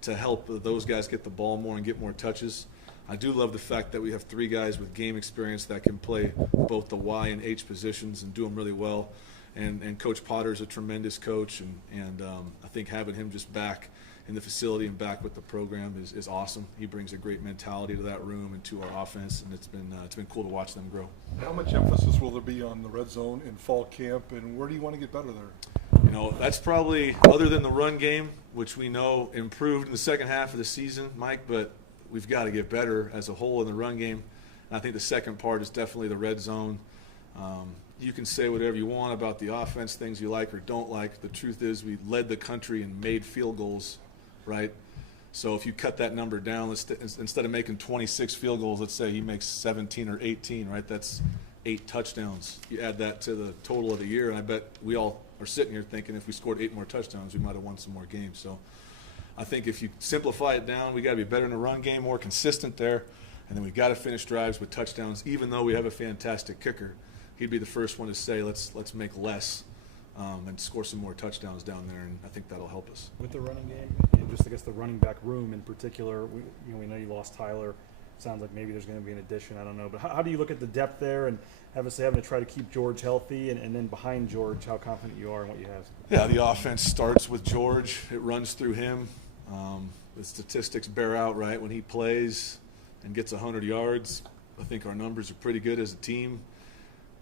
to help those guys get the ball more and get more touches. I do love the fact that we have 3 guys with game experience that can play both the Y and H positions and do them really well. And Coach Potter's a tremendous coach, and I think having him just back in the facility and back with the program is awesome. He brings a great mentality to that room and to our offense, and it's been cool to watch them grow. How much emphasis will there be on the red zone in fall camp, and where do you want to get better there? You know, that's probably, other than the run game, which we know improved in the second half of the season, Mike, but we've got to get better as a whole in the run game. And I think the second part is definitely the red zone. You can say whatever you want about the offense, things you like or don't like. The truth is we led the country and made field goals, right? So if you cut that number down, instead of making 26 field goals, let's say he makes 17 or 18, right? That's 8 touchdowns. You add that to the total of the year, and I bet we all are sitting here thinking if we scored 8 more touchdowns, we might have won some more games. So I think if you simplify it down, we got to be better in the run game, more consistent there, and then we got to finish drives with touchdowns. Even though we have a fantastic kicker, he'd be the first one to say let's make less and score some more touchdowns down there, and I think that'll help us. With the running game, and just I guess the running back room in particular, we know you lost Tyler. Sounds like maybe there's going to be an addition. I don't know, but how do you look at the depth there and having to try to keep George healthy, and then behind George, how confident you are in what you have? Yeah, the offense starts with George. It runs through him. The statistics bear out, right? When he plays and gets 100 yards, I think our numbers are pretty good as a team.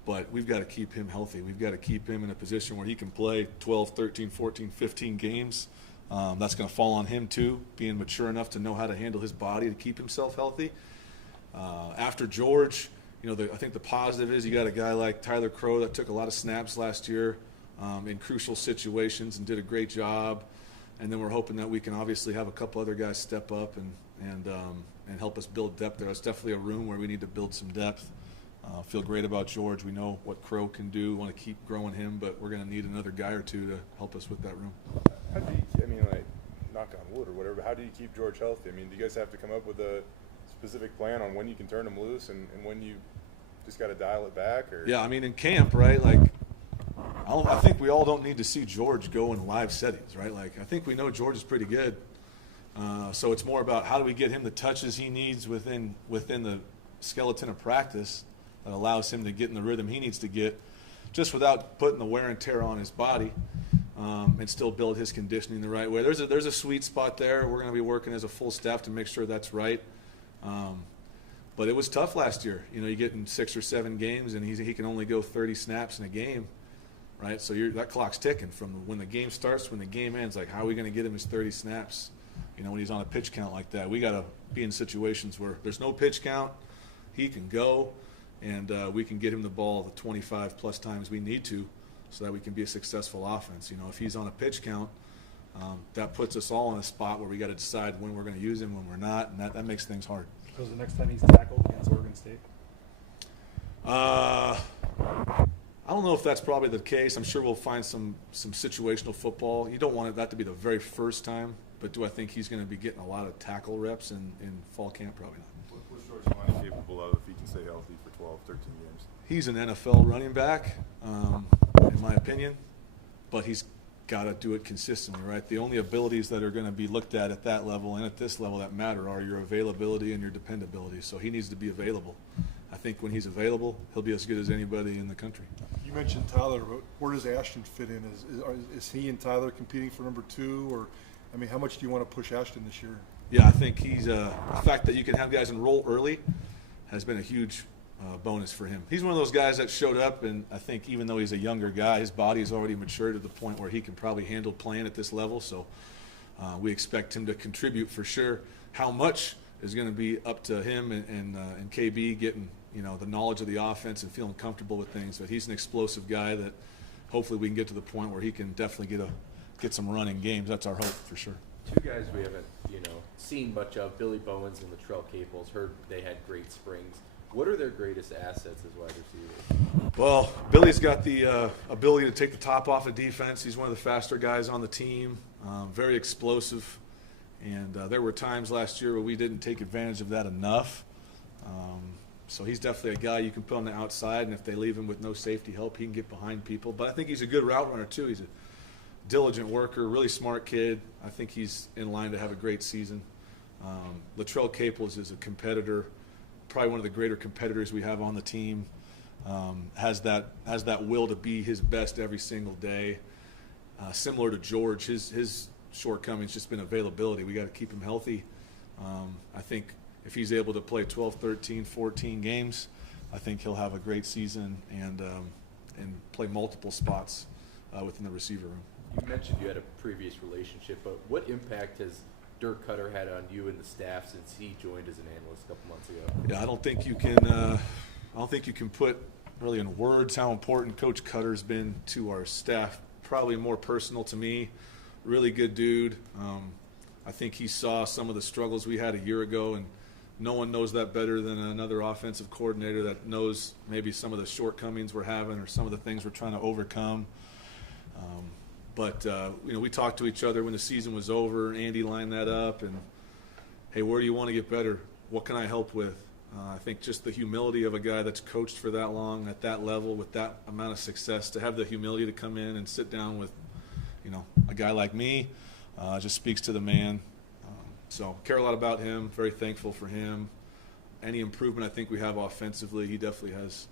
But we've got to keep him healthy. We've got to keep him in a position where he can play 12, 13, 14, 15 games. That's going to fall on him too, being mature enough to know how to handle his body to keep himself healthy. After George, I think the positive is you got a guy like Tyler Crow that took a lot of snaps last year in crucial situations and did a great job. And then we're hoping that we can obviously have a couple other guys step up and help us build depth there. It's definitely a room where we need to build some depth. Feel great about George. We know what Crow can do. Want to keep growing him, but we're going to need another guy or two to help us with that room. How do you, knock on wood or whatever, how do you keep George healthy? Do you guys have to come up with a specific plan on when you can turn him loose and when you just got to dial it back? Or? Yeah, in camp, right, I think we all don't need to see George go in live settings, right? I think we know George is pretty good. So it's more about how do we get him the touches he needs within the skeleton of practice that allows him to get in the rhythm he needs to get, just without putting the wear and tear on his body, and still build his conditioning the right way. There's a sweet spot there. We're going to be working as a full staff to make sure that's right. But it was tough last year. You get in 6 or 7 games, and he can only go 30 snaps in a game, right? So that clock's ticking from when the game starts, when the game ends. How are we going to get him his 30 snaps? When he's on a pitch count like that, we got to be in situations where there's no pitch count. He can go, and we can get him the ball the 25-plus times we need to so that we can be a successful offense. If he's on a pitch count, that puts us all in a spot where we got to decide when we're going to use him, when we're not, and that makes things hard. So the next time he's tackled against Oregon State? I don't know if that's probably the case. I'm sure we'll find some situational football. You don't want that to be the very first time, but do I think he's going to be getting a lot of tackle reps in fall camp? Probably not. What's George Monty capable of if he can stay healthy for 12, 13 games? He's an NFL running back, in my opinion, but he's got to do it consistently, right? The only abilities that are going to be looked at that level and at this level that matter are your availability and your dependability. So he needs to be available. I think when he's available, he'll be as good as anybody in the country. You mentioned Tyler, but where does Ashton fit in? Is he and Tyler competing for number 2, or how much do you want to push Ashton this year? Yeah, I think he's the fact that you can have guys enroll early has been a huge bonus for him. He's one of those guys that showed up, and I think even though he's a younger guy, his body is already matured to the point where he can probably handle playing at this level. So we expect him to contribute for sure. How much is going to be up to him and KB getting the knowledge of the offense and feeling comfortable with things. But he's an explosive guy that hopefully we can get to the point where he can definitely get some running games. That's our hope for sure. 2 guys we haven't seen much of, Billy Bowens and Latrell Caples. Heard they had great springs. What are their greatest assets as wide receivers? Well, Billy's got the ability to take the top off of defense. He's one of the faster guys on the team, very explosive. And there were times last year where we didn't take advantage of that enough. So he's definitely a guy you can put on the outside, and if they leave him with no safety help, he can get behind people. But I think he's a good route runner too. He's a diligent worker, really smart kid. I think he's in line to have a great season. Latrell Caples is a competitor, probably one of the greater competitors we have on the team. Has that will to be his best every single day. Similar to George, his shortcomings just been availability. We got to keep him healthy. I think if he's able to play 12, 13, 14 games, I think he'll have a great season and play multiple spots within the receiver room. You mentioned you had a previous relationship, but what impact has Dirk Cutter had on you and the staff since he joined as an analyst a couple months ago? Yeah, I don't think you can put really in words how important Coach Cutter's been to our staff. Probably more personal to me. Really good dude. I think he saw some of the struggles we had a year ago, and no one knows that better than another offensive coordinator that knows maybe some of the shortcomings we're having or some of the things we're trying to overcome. But we talked to each other when the season was over. Andy lined that up, and hey, where do you want to get better? What can I help with? I think just the humility of a guy that's coached for that long at that level with that amount of success, to have the humility to come in and sit down with, a guy like me, just speaks to the man. So care a lot about him. Very thankful for him. Any improvement I think we have offensively, he definitely has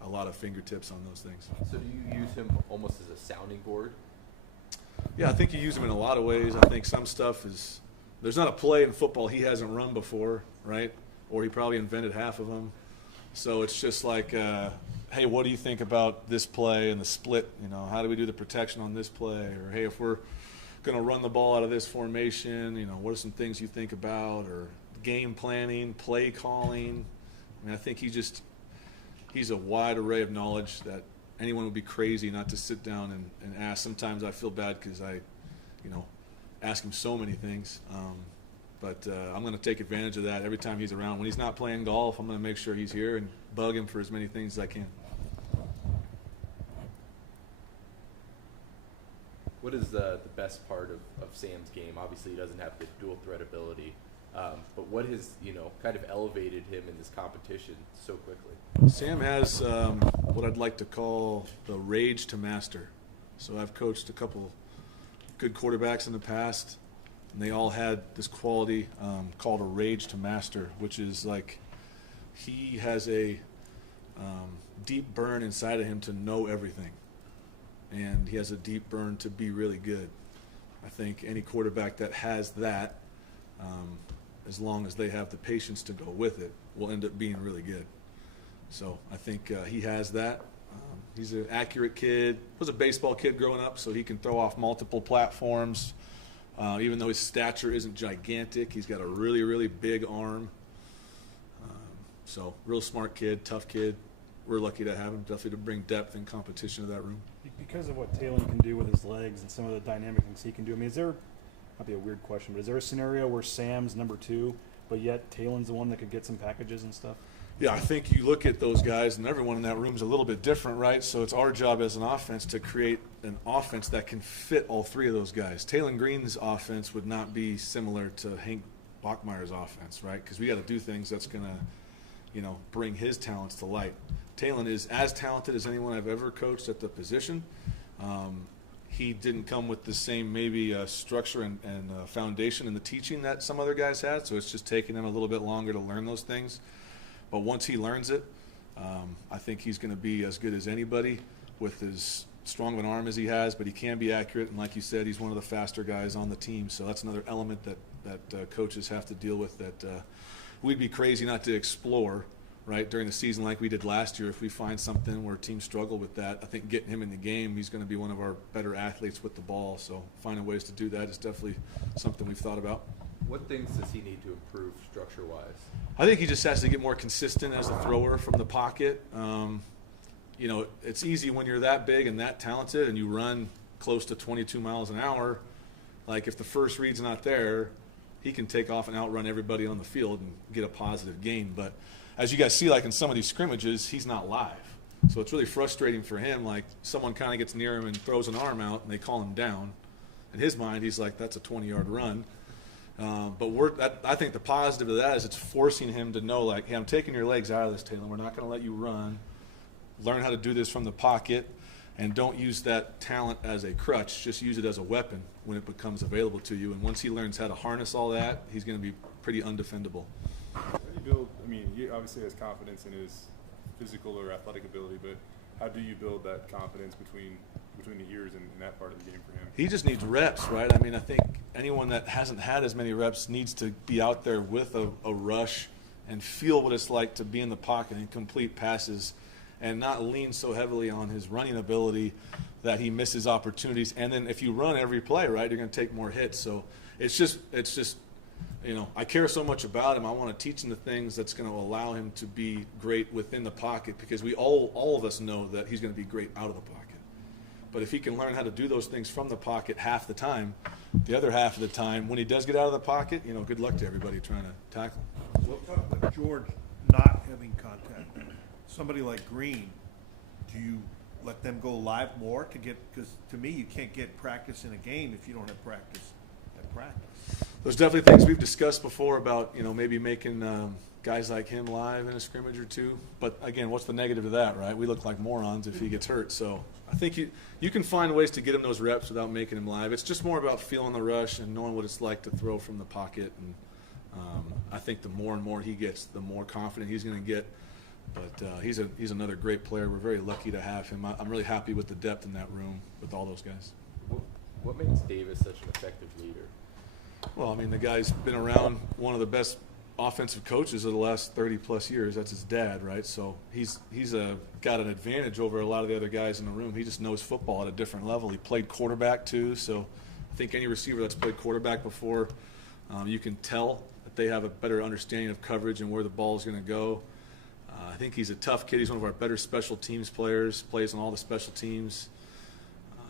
a lot of fingertips on those things. So do you use him almost as a sounding board? Yeah, I think you use him in a lot of ways. I think some stuff is – there's not a play in football he hasn't run before, right? Or he probably invented half of them. So it's just like, hey, what do you think about this play and the split? How do we do the protection on this play? Or, hey, if we're going to run the ball out of this formation, what are some things you think about? Or game planning, play calling. I think he's a wide array of knowledge that anyone would be crazy not to sit down and ask. Sometimes I feel bad because I, ask him so many things. But I'm going to take advantage of that every time he's around. When he's not playing golf, I'm going to make sure he's here and bug him for as many things as I can. What is the best part of Sam's game? Obviously, he doesn't have the dual threat ability. But what has, kind of elevated him in this competition so quickly? Sam has what I'd like to call the rage to master. So I've coached a couple good quarterbacks in the past, and they all had this quality called a rage to master, which is like he has a deep burn inside of him to know everything. And he has a deep burn to be really good. I think any quarterback that has that, as long as they have the patience to go with it, will end up being really good. So I think he has that. He's an accurate kid. Was a baseball kid growing up, so he can throw off multiple platforms. Even though his stature isn't gigantic, he's got a really, really big arm. So real smart kid, tough kid. We're lucky to have him, definitely to bring depth and competition to that room. Because of what Talon can do with his legs and some of the dynamic things he can do, is there, might be a weird question, but is there a scenario where Sam's number 2, but yet Talon's the one that could get some packages and stuff? Yeah, I think you look at those guys, and everyone in that room is a little bit different, right? So it's our job as an offense to create an offense that can fit all three of those guys. Talon Green's offense would not be similar to Hank Bachmeier's offense, right? Because we got to do things that's going to, bring his talents to light. Talon is as talented as anyone I've ever coached at the position. He didn't come with the same maybe structure and foundation in the teaching that some other guys had, so it's just taking him a little bit longer to learn those things. But once he learns it, I think he's going to be as good as anybody with as strong of an arm as he has, but he can be accurate, and like you said, he's one of the faster guys on the team, so that's another element that coaches have to deal with that we'd be crazy not to explore, right, during the season like we did last year. If we find something where teams struggle with that, I think getting him in the game, he's going to be one of our better athletes with the ball, so finding ways to do that is definitely something we've thought about. What things does he need to improve structure-wise? I think he just has to get more consistent as a thrower from the pocket. It's easy when you're that big and that talented and you run close to 22 miles an hour. Like if the first read's not there, he can take off and outrun everybody on the field and get a positive gain. But as you guys see, like in some of these scrimmages, he's not live. So it's really frustrating for him. Like someone kind of gets near him and throws an arm out and they call him down. In his mind, he's like, that's a 20-yard run. But I think the positive of that is it's forcing him to know, like, hey, I'm taking your legs out of this, Taylor. We're not going to let you run. Learn how to do this from the pocket, and don't use that talent as a crutch. Just use it as a weapon when it becomes available to you. And once he learns how to harness all that, he's going to be pretty undefendable. How do you build, I mean, he obviously has confidence in his physical or athletic ability, but how do you build that confidence between the ears and that part of the game for him? He just needs reps, right? I mean, I think anyone that hasn't had as many reps needs to be out there with a rush and feel what it's like to be in the pocket and complete passes and not lean so heavily on his running ability that he misses opportunities. And then if you run every play, right, you're going to take more hits. So it's just, you know, I care so much about him. I want to teach him the things that's going to allow him to be great within the pocket, because we all of us know that he's going to be great out of the pocket. But if he can learn how to do those things from the pocket half the time, the other half of the time, when he does get out of the pocket, you know, good luck to everybody trying to tackle him. We'll talk about George not having contact. Somebody like Green, do you let them go live more to get, because to me you can't get practice in a game if you don't have practice at practice. There's definitely things we've discussed before about, you know, maybe making guys like him live in a scrimmage or two. But again, what's the negative of that, right? We look like morons if he gets hurt. So I think you can find ways to get him those reps without making him live. It's just more about feeling the rush and knowing what it's like to throw from the pocket. And I think the more and more he gets, the more confident he's going to get. But he's another great player. We're very lucky to have him. I'm really happy with the depth in that room with all those guys. What makes Davis such an effective leader? Well, I mean, the guy's been around one of the best offensive coaches of the last 30-plus years. That's his dad, right? So he's got an advantage over a lot of the other guys in the room. He just knows football at a different level. He played quarterback, too. So I think any receiver that's played quarterback before, you can tell that they have a better understanding of coverage and where the ball is going to go. I think he's a tough kid. He's one of our better special teams players, plays on all the special teams.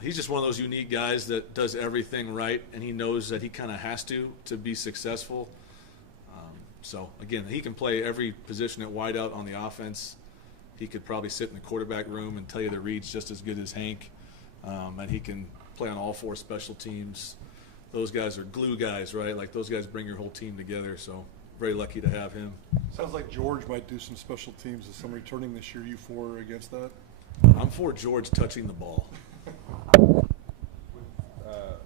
He's just one of those unique guys that does everything right, and he knows that he kind of has to be successful. So, again, he can play every position at wideout on the offense. He could probably sit in the quarterback room and tell you the reads just as good as Hank. And he can play on all four special teams. Those guys are glue guys, right? Like, those guys bring your whole team together. So, very lucky to have him. Sounds like George might do some special teams. Is some returning this year? You for or against that? I'm for George touching the ball.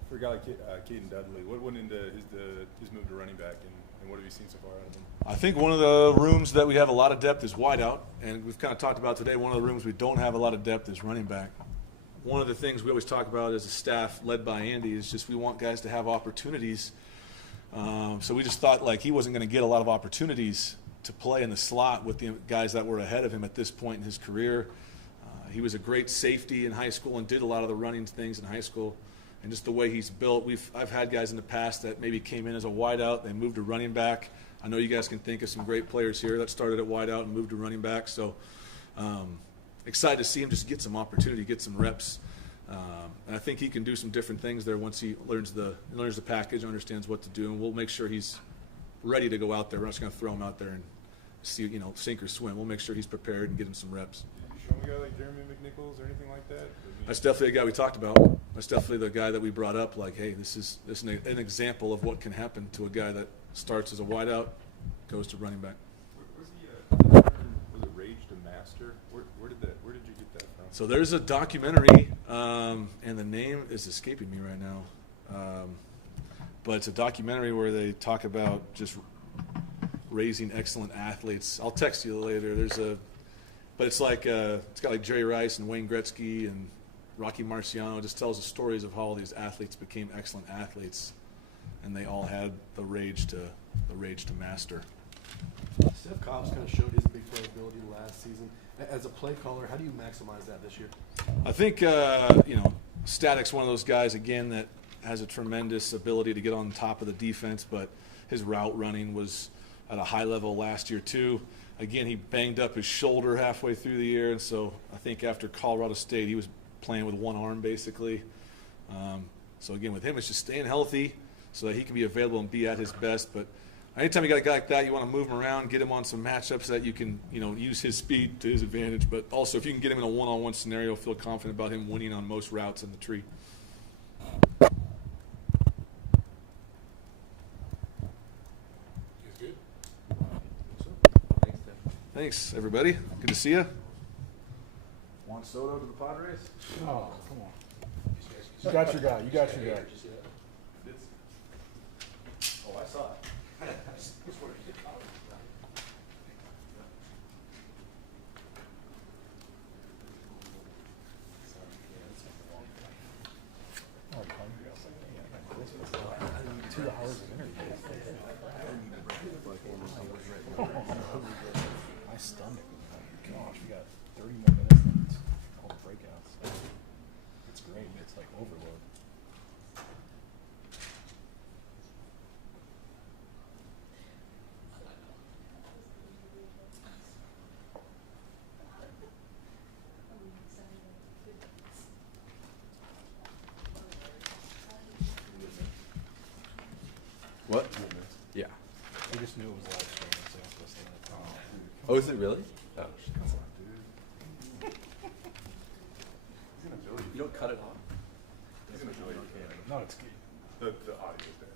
For a guy like Keaton Dudley, what went into his move to running back, and what have you seen so far out of him? I think one of the rooms that we have a lot of depth is wideout, and we've kind of talked about today, one of the rooms we don't have a lot of depth is running back. One of the things we always talk about as a staff led by Andy is just we want guys to have opportunities. So we just thought like he wasn't going to get a lot of opportunities to play in the slot with the guys that were ahead of him at this point in his career. He was a great safety in high school and did a lot of the running things in high school. And just the way he's built, I've had guys in the past that maybe came in as a wideout, they moved to running back. I know you guys can think of some great players here that started at wideout and moved to running back. So excited to see him just get some opportunity, get some reps. And I think he can do some different things there once he learns the package, understands what to do, and we'll make sure he's ready to go out there. We're not just going to throw him out there and see, you know, sink or swim. We'll make sure he's prepared and get him some reps. Did you show him a guy like Jeremy McNichols or anything like that? That's definitely a guy we talked about. That's definitely the guy that we brought up. Like, hey, this is an example of what can happen to a guy that starts as a wideout, goes to running back. Was it Rage to Master? Where did you get that from? So there's a documentary, and the name is escaping me right now. But it's a documentary where they talk about just raising excellent athletes. I'll text you later. But it's like it's got like Jerry Rice and Wayne Gretzky and Rocky Marciano. It just tells the stories of how all these athletes became excellent athletes, and they all had the rage to master. Steph Cobb's kind of showed his big playability last season. As a play caller, how do you maximize that this year? I think Static's one of those guys again that has a tremendous ability to get on top of the defense, but his route running was at a high level last year too. Again, he banged up his shoulder halfway through the year, and so I think after Colorado State, he was playing with one arm basically. So again, with him, it's just staying healthy so that he can be available and be at his best. But anytime you got a guy like that, you want to move him around, get him on some matchups that you can, use his speed to his advantage. But also, if you can get him in a one-on-one scenario, feel confident about him winning on most routes in the tree. Thanks, everybody. Good to see you. Juan Soto to the Padres. Oh, come on. You got your guy. You got your guy. Oh, I saw it. My stomach. Gosh, we got 30 more minutes and all the breakouts. It's great. It's like overload. What? Yeah. We just knew it was live streaming, so we have to stay on it. Oh, is it really? Oh, you don't cut it off. No, it's good. The audio is there.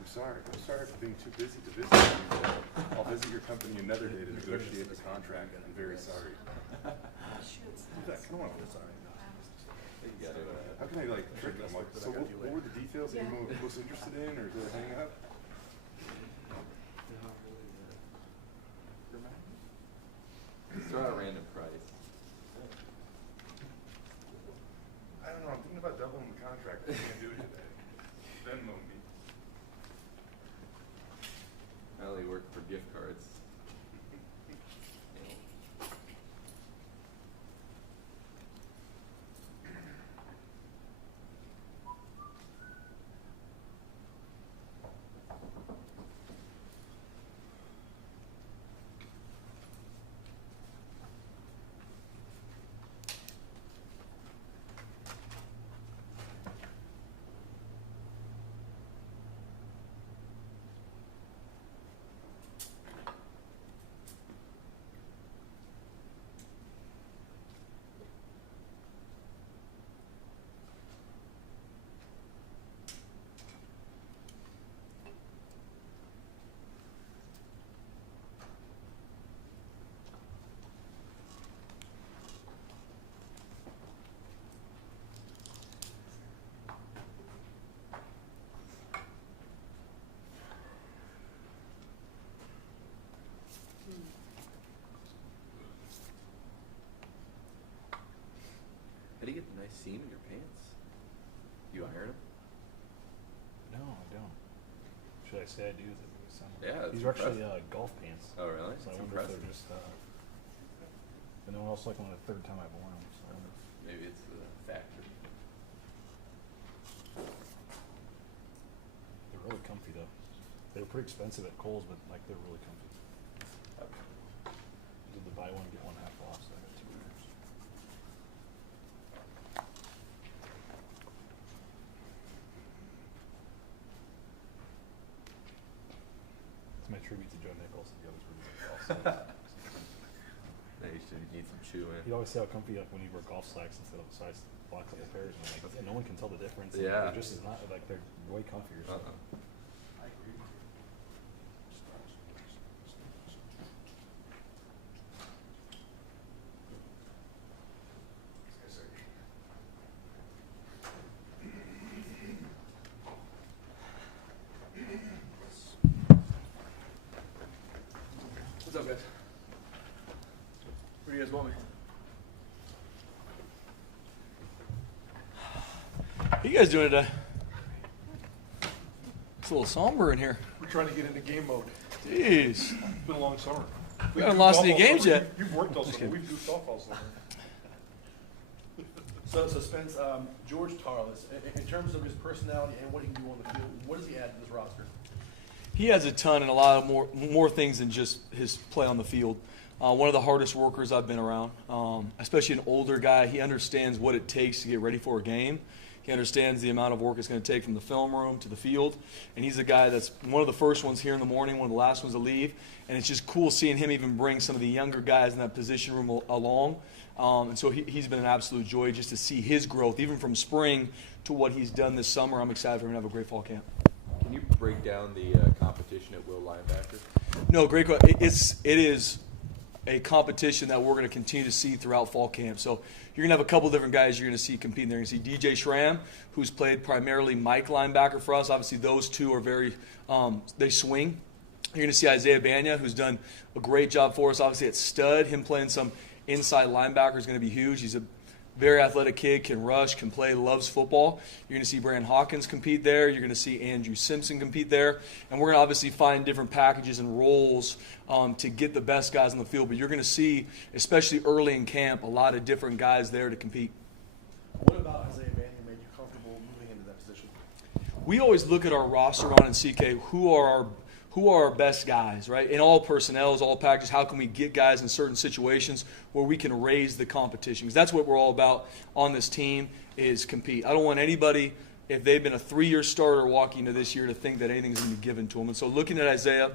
I'm sorry for being too busy to visit you. I'll visit your company another day to negotiate the contract. I'm very sorry. Come on. How can I like trick them? Like, so what were the details that you're most interested in, or did I hang up? Throw out a random price. I don't know. I'm thinking about doubling the contract. I can't do it today. Venmo me. I only work for gift cards. How do you get the nice seam in your pants? You iron them? No, I don't. Should I say I do? Yeah, that's These are actually impressive. golf pants. Oh, really? So I That's wonder if impressive. they're just. But no one else like them on the third time I've worn them. So I wonder. Maybe it's the factory. They're really comfy though. They were pretty expensive at Kohl's, but like they're really comfy. Did the buy one get one half off? So I got 2 pairs. It's my tribute to Joe Nichols. The others were just golf slacks. Now you should need some chewing. You always say how comfy like when you wear golf slacks instead of size black couple pairs, and like no one can tell the difference. And Yeah. they're just as not like they're way comfier. So. What's up, guys? Where do you guys want me? What you guys doing today? It's a little somber in here. We're trying to get into game mode. Jeez. It's been a long summer. We haven't lost any games yet. You've worked all summer. We've goofed off all summer. So Spence, George Tarlis, in terms of his personality and what he can do on the field, what does he add to this roster? He adds a ton and a lot of more things than just his play on the field. One of the hardest workers I've been around, especially an older guy. He understands what it takes to get ready for a game. He understands the amount of work it's going to take from the film room to the field. And he's a guy that's one of the first ones here in the morning, one of the last ones to leave. And it's just cool seeing him even bring some of the younger guys in that position room along. And so he's been an absolute joy just to see his growth, even from spring to what he's done this summer. I'm excited for him to have a great fall camp. Can you break down the competition at Will linebacker? No, great question. It is a competition that we're going to continue to see throughout fall camp. So you're going to have a couple different guys you're going to see competing there. You're going to see DJ Schramm, who's played primarily Mike linebacker for us. Obviously, those two are very they swing. You're going to see Isaiah Banya, who's done a great job for us. Obviously, at stud, him playing some inside linebacker is going to be huge. He's a very athletic kid, can rush, can play, loves football. You're going to see Brandon Hawkins compete there. You're going to see Andrew Simpson compete there. And we're going to obviously find different packages and roles to get the best guys on the field. But you're going to see, especially early in camp, a lot of different guys there to compete. What about Isaiah Banya made you comfortable moving into that position? We always look at our roster on and see, okay, who are our best guys, right? In all personnels, all packages, how can we get guys in certain situations where we can raise the competition? Because that's what we're all about on this team is compete. I don't want anybody, if they've been a 3-year starter walking into this year, to think that anything's going to be given to them. And so looking at Isaiah,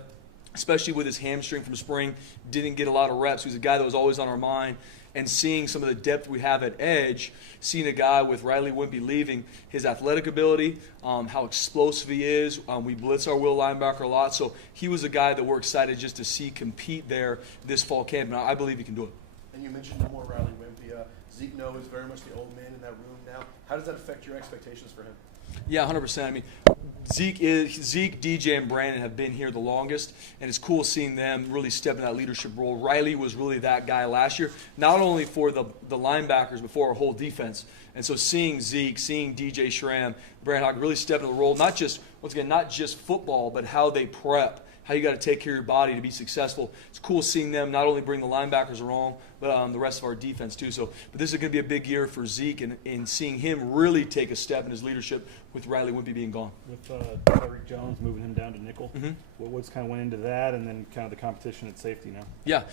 especially with his hamstring from spring, didn't get a lot of reps. He was a guy that was always on our mind. And seeing some of the depth we have at edge, seeing a guy with Riley Wimpy leaving, his athletic ability, how explosive he is. We blitz our will linebacker a lot. So he was a guy that we're excited just to see compete there this fall camp. And I believe he can do it. And you mentioned no more Riley Wimpy. Zeke No is very much the old man in that room now. How does that affect your expectations for him? Yeah, 100%. I mean, Zeke, DJ, and Brandon have been here the longest, and it's cool seeing them really step in that leadership role. Riley was really that guy last year, not only for the linebackers, but for our whole defense. And so seeing Zeke, seeing DJ Schramm, Brandon Hawkins really step into the role, not just football, but how they prep, how you got to take care of your body to be successful. It's cool seeing them not only bring the linebackers along, but the rest of our defense too. So, but this is going to be a big year for Zeke, and seeing him really take a step in his leadership with Riley Wimpy being gone. With Tyree Jones moving him down to nickel, what's kind of went into that, and then kind of the competition at safety now? Yeah.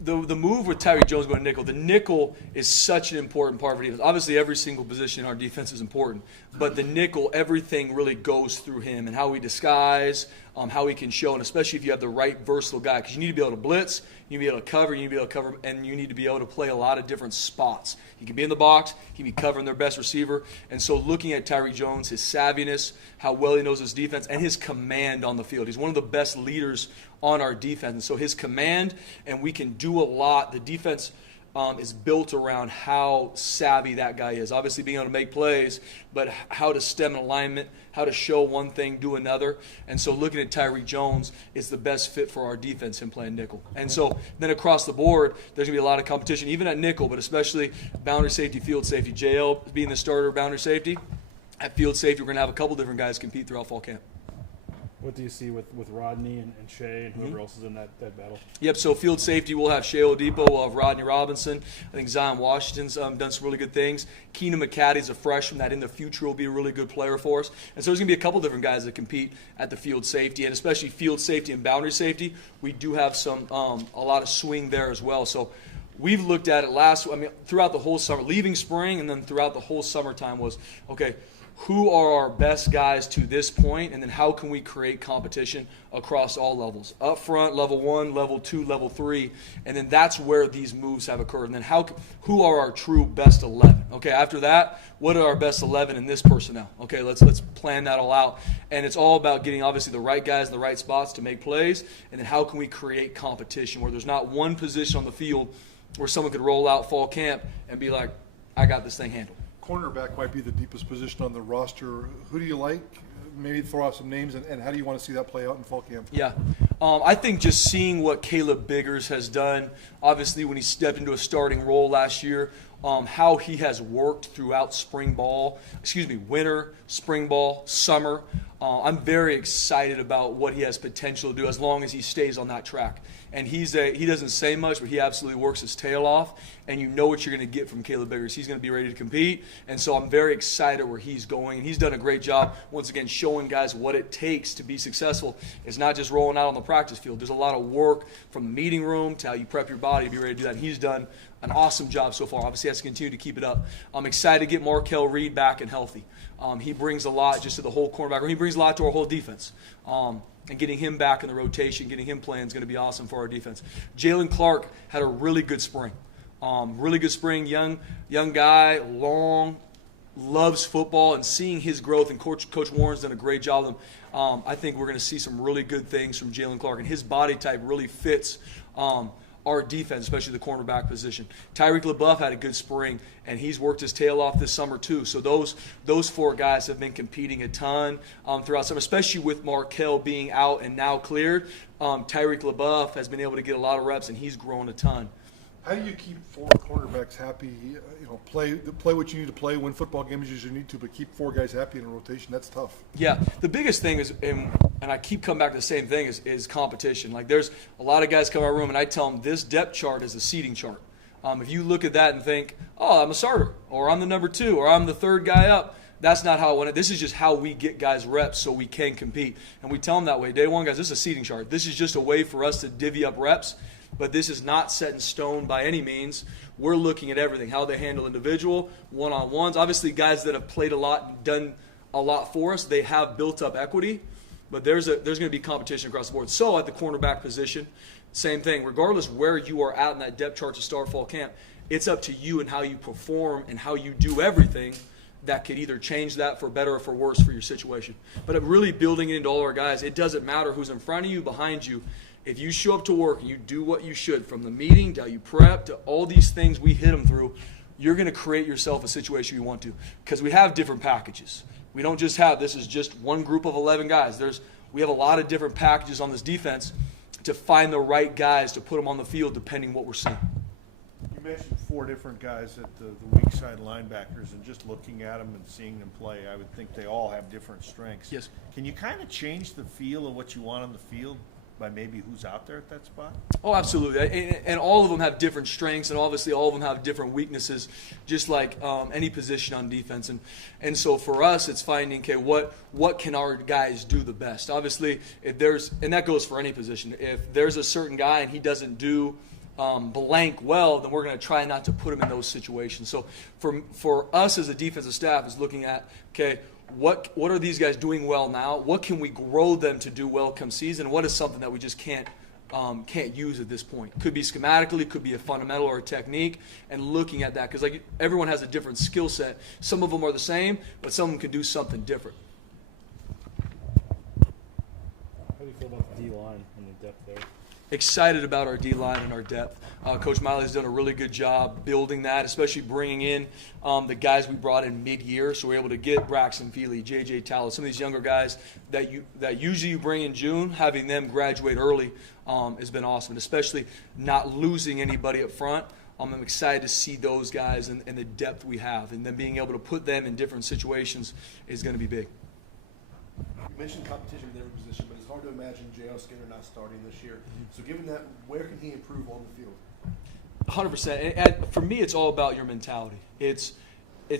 The move with Tyree Jones going to nickel, the nickel is such an important part of our defense. Obviously, every single position in our defense is important, but the nickel, everything really goes through him and how we disguise, how he can show, and especially if you have the right versatile guy, because you need to be able to blitz, you need to be able to cover, and you need to be able to play a lot of different spots. He can be in the box, he can be covering their best receiver, and so looking at Tyree Jones, his savviness, how well he knows his defense, and his command on the field. He's one of the best leaders on our defense, and so his command, and we can do a lot. The defense is built around how savvy that guy is. Obviously being able to make plays, but how to stem an alignment, how to show one thing, do another. And so looking at Tyree Jones is the best fit for our defense, him playing nickel. And so then across the board, there's going to be a lot of competition, even at nickel, but especially boundary safety, field safety. JL being the starter boundary safety. At field safety, we're going to have a couple different guys compete throughout fall camp. What do you see with Rodney and Shea and whoever else is in that battle? Yep, so field safety, we'll have Shea Oladipo, we'll have Rodney Robinson. I think Zion Washington's done some really good things. Keenan McCaddy's a freshman that in the future will be a really good player for us. And so there's going to be a couple different guys that compete at the field safety, and especially field safety and boundary safety. We do have some a lot of swing there as well. So we've looked at it throughout the whole summer, leaving spring and then throughout the whole summertime was, okay, who are our best guys to this point, and then how can we create competition across all levels? Up front, level 1, level 2, level 3, and then that's where these moves have occurred. And then who are our true best 11? Okay, after that, what are our best 11 in this personnel? Okay, let's plan that all out. And it's all about getting, obviously, the right guys in the right spots to make plays, and then how can we create competition where there's not one position on the field where someone could roll out fall camp and be like, I got this thing handled. Cornerback might be the deepest position on the roster. Who do you like maybe throw out some names, and how do you want to see that play out in fall camp? Yeah. I think just seeing what Caleb Biggers has done, obviously when he stepped into a starting role last year, how he has worked throughout winter, spring ball, summer. I'm very excited about what he has potential to do as long as he stays on that track. And he doesn't say much, but he absolutely works his tail off, and you know what you're going to get from Caleb Biggers. He's going to be ready to compete, and so I'm very excited where he's going. And he's done a great job, once again, showing guys what it takes to be successful. It's not just rolling out on the practice field. There's a lot of work from the meeting room to how you prep your body to be ready to do that, and he's done an awesome job so far. Obviously, he has to continue to keep it up. I'm excited to get Markel Reed back and healthy. He brings a lot just to the whole cornerback room. He brings a lot to our whole defense. And getting him back in the rotation, getting him playing is going to be awesome for our defense. Jalen Clark had a really good spring. Young guy, long, loves football, and seeing his growth, and Coach Warren's done a great job of him. I think we're going to see some really good things from Jalen Clark, and his body type really fits our defense, especially the cornerback position. Tyreek LaBeouf had a good spring, and he's worked his tail off this summer too. So those four guys have been competing a ton throughout summer, especially with Markel being out and now cleared. Tyreek LaBeouf has been able to get a lot of reps, and he's grown a ton. How do you keep four cornerbacks happy? Play what you need to play, win football games as you need to, but keep four guys happy in a rotation. That's tough. Yeah, the biggest thing is, and I keep coming back to the same thing, is competition. Like, there's a lot of guys come in our room, and I tell them this depth chart is a seating chart. If you look at that and think, oh, I'm a starter, or I'm the number 2, or I'm the third guy up, that's not how I want it. This is just how we get guys reps so we can compete. And we tell them that way. Day one, guys, this is a seating chart. This is just a way for us to divvy up reps. But this is not set in stone by any means. We're looking at everything, how they handle individual, one-on-ones. Obviously, guys that have played a lot and done a lot for us, they have built up equity. But there's going to be competition across the board. So at the cornerback position, same thing. Regardless where you are at in that depth chart to start fall camp, it's up to you and how you perform and how you do everything that could either change that for better or for worse for your situation. But really building it into all our guys, it doesn't matter who's in front of you, behind you. If you show up to work and you do what you should, from the meeting to how you prep to all these things we hit them through, you're going to create yourself a situation you want to. Because we have different packages. We don't just have, this is just one group of 11 guys. We have a lot of different packages on this defense to find the right guys to put them on the field depending what we're seeing. You mentioned 4 different guys at the weak side linebackers, and just looking at them and seeing them play, I would think they all have different strengths. Yes. Can you kind of change the feel of what you want on the field by maybe who's out there at that spot? Oh, absolutely. And all of them have different strengths, and obviously all of them have different weaknesses, just like any position on defense. And so for us, it's finding, okay, what can our guys do the best? Obviously, and that goes for any position. If there's a certain guy and he doesn't do blank well, then we're going to try not to put him in those situations. So for us as a defensive staff is looking at, okay, what are these guys doing well now? What can we grow them to do well come season? What is something that we just can't use at this point? Could be schematically, could be a fundamental or a technique, and looking at that. Because like everyone has a different skill set. Some of them are the same, but some of them can do something different. How do you feel about the D-line and the depth there? Excited about our D-line and our depth. Coach Miley's done a really good job building that, especially bringing in the guys we brought in mid-year. So we're able to get Braxton Feely, J.J. Tallis, some of these younger guys that usually you bring in June. Having them graduate early has been awesome, and especially not losing anybody up front. I'm excited to see those guys and the depth we have, and then being able to put them in different situations is going to be big. You mentioned competition in every position, but it's hard to imagine J.L. Skinner not starting this year. So given that, where can he improve on the field? 100%. And for me, it's all about your mentality. It's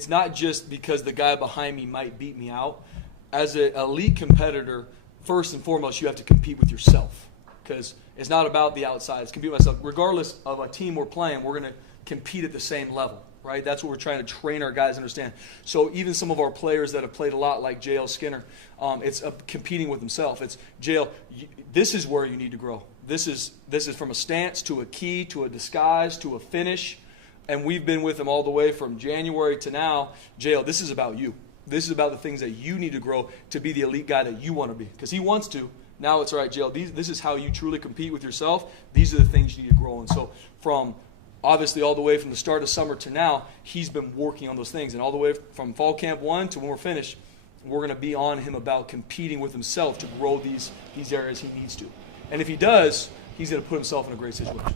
not just because the guy behind me might beat me out. As an elite competitor, first and foremost, you have to compete with yourself, because it's not about the outside. It's compete with myself. Regardless of a team we're playing, we're going to compete at the same level, right? That's what we're trying to train our guys to understand. So even some of our players that have played a lot, like J.L. Skinner, it's competing with himself. It's, J.L., this is where you need to grow. This is from a stance to a key to a disguise to a finish, and we've been with him all the way from January to now. JL, this is about you. This is about the things that you need to grow to be the elite guy that you want to be, because he wants to. Now it's all right, JL. This is how you truly compete with yourself. These are the things you need to grow in. So from obviously all the way from the start of summer to now, he's been working on those things, and all the way from fall camp 1 to when we're finished, we're going to be on him about competing with himself to grow these areas he needs to. And if he does, he's going to put himself in a great situation.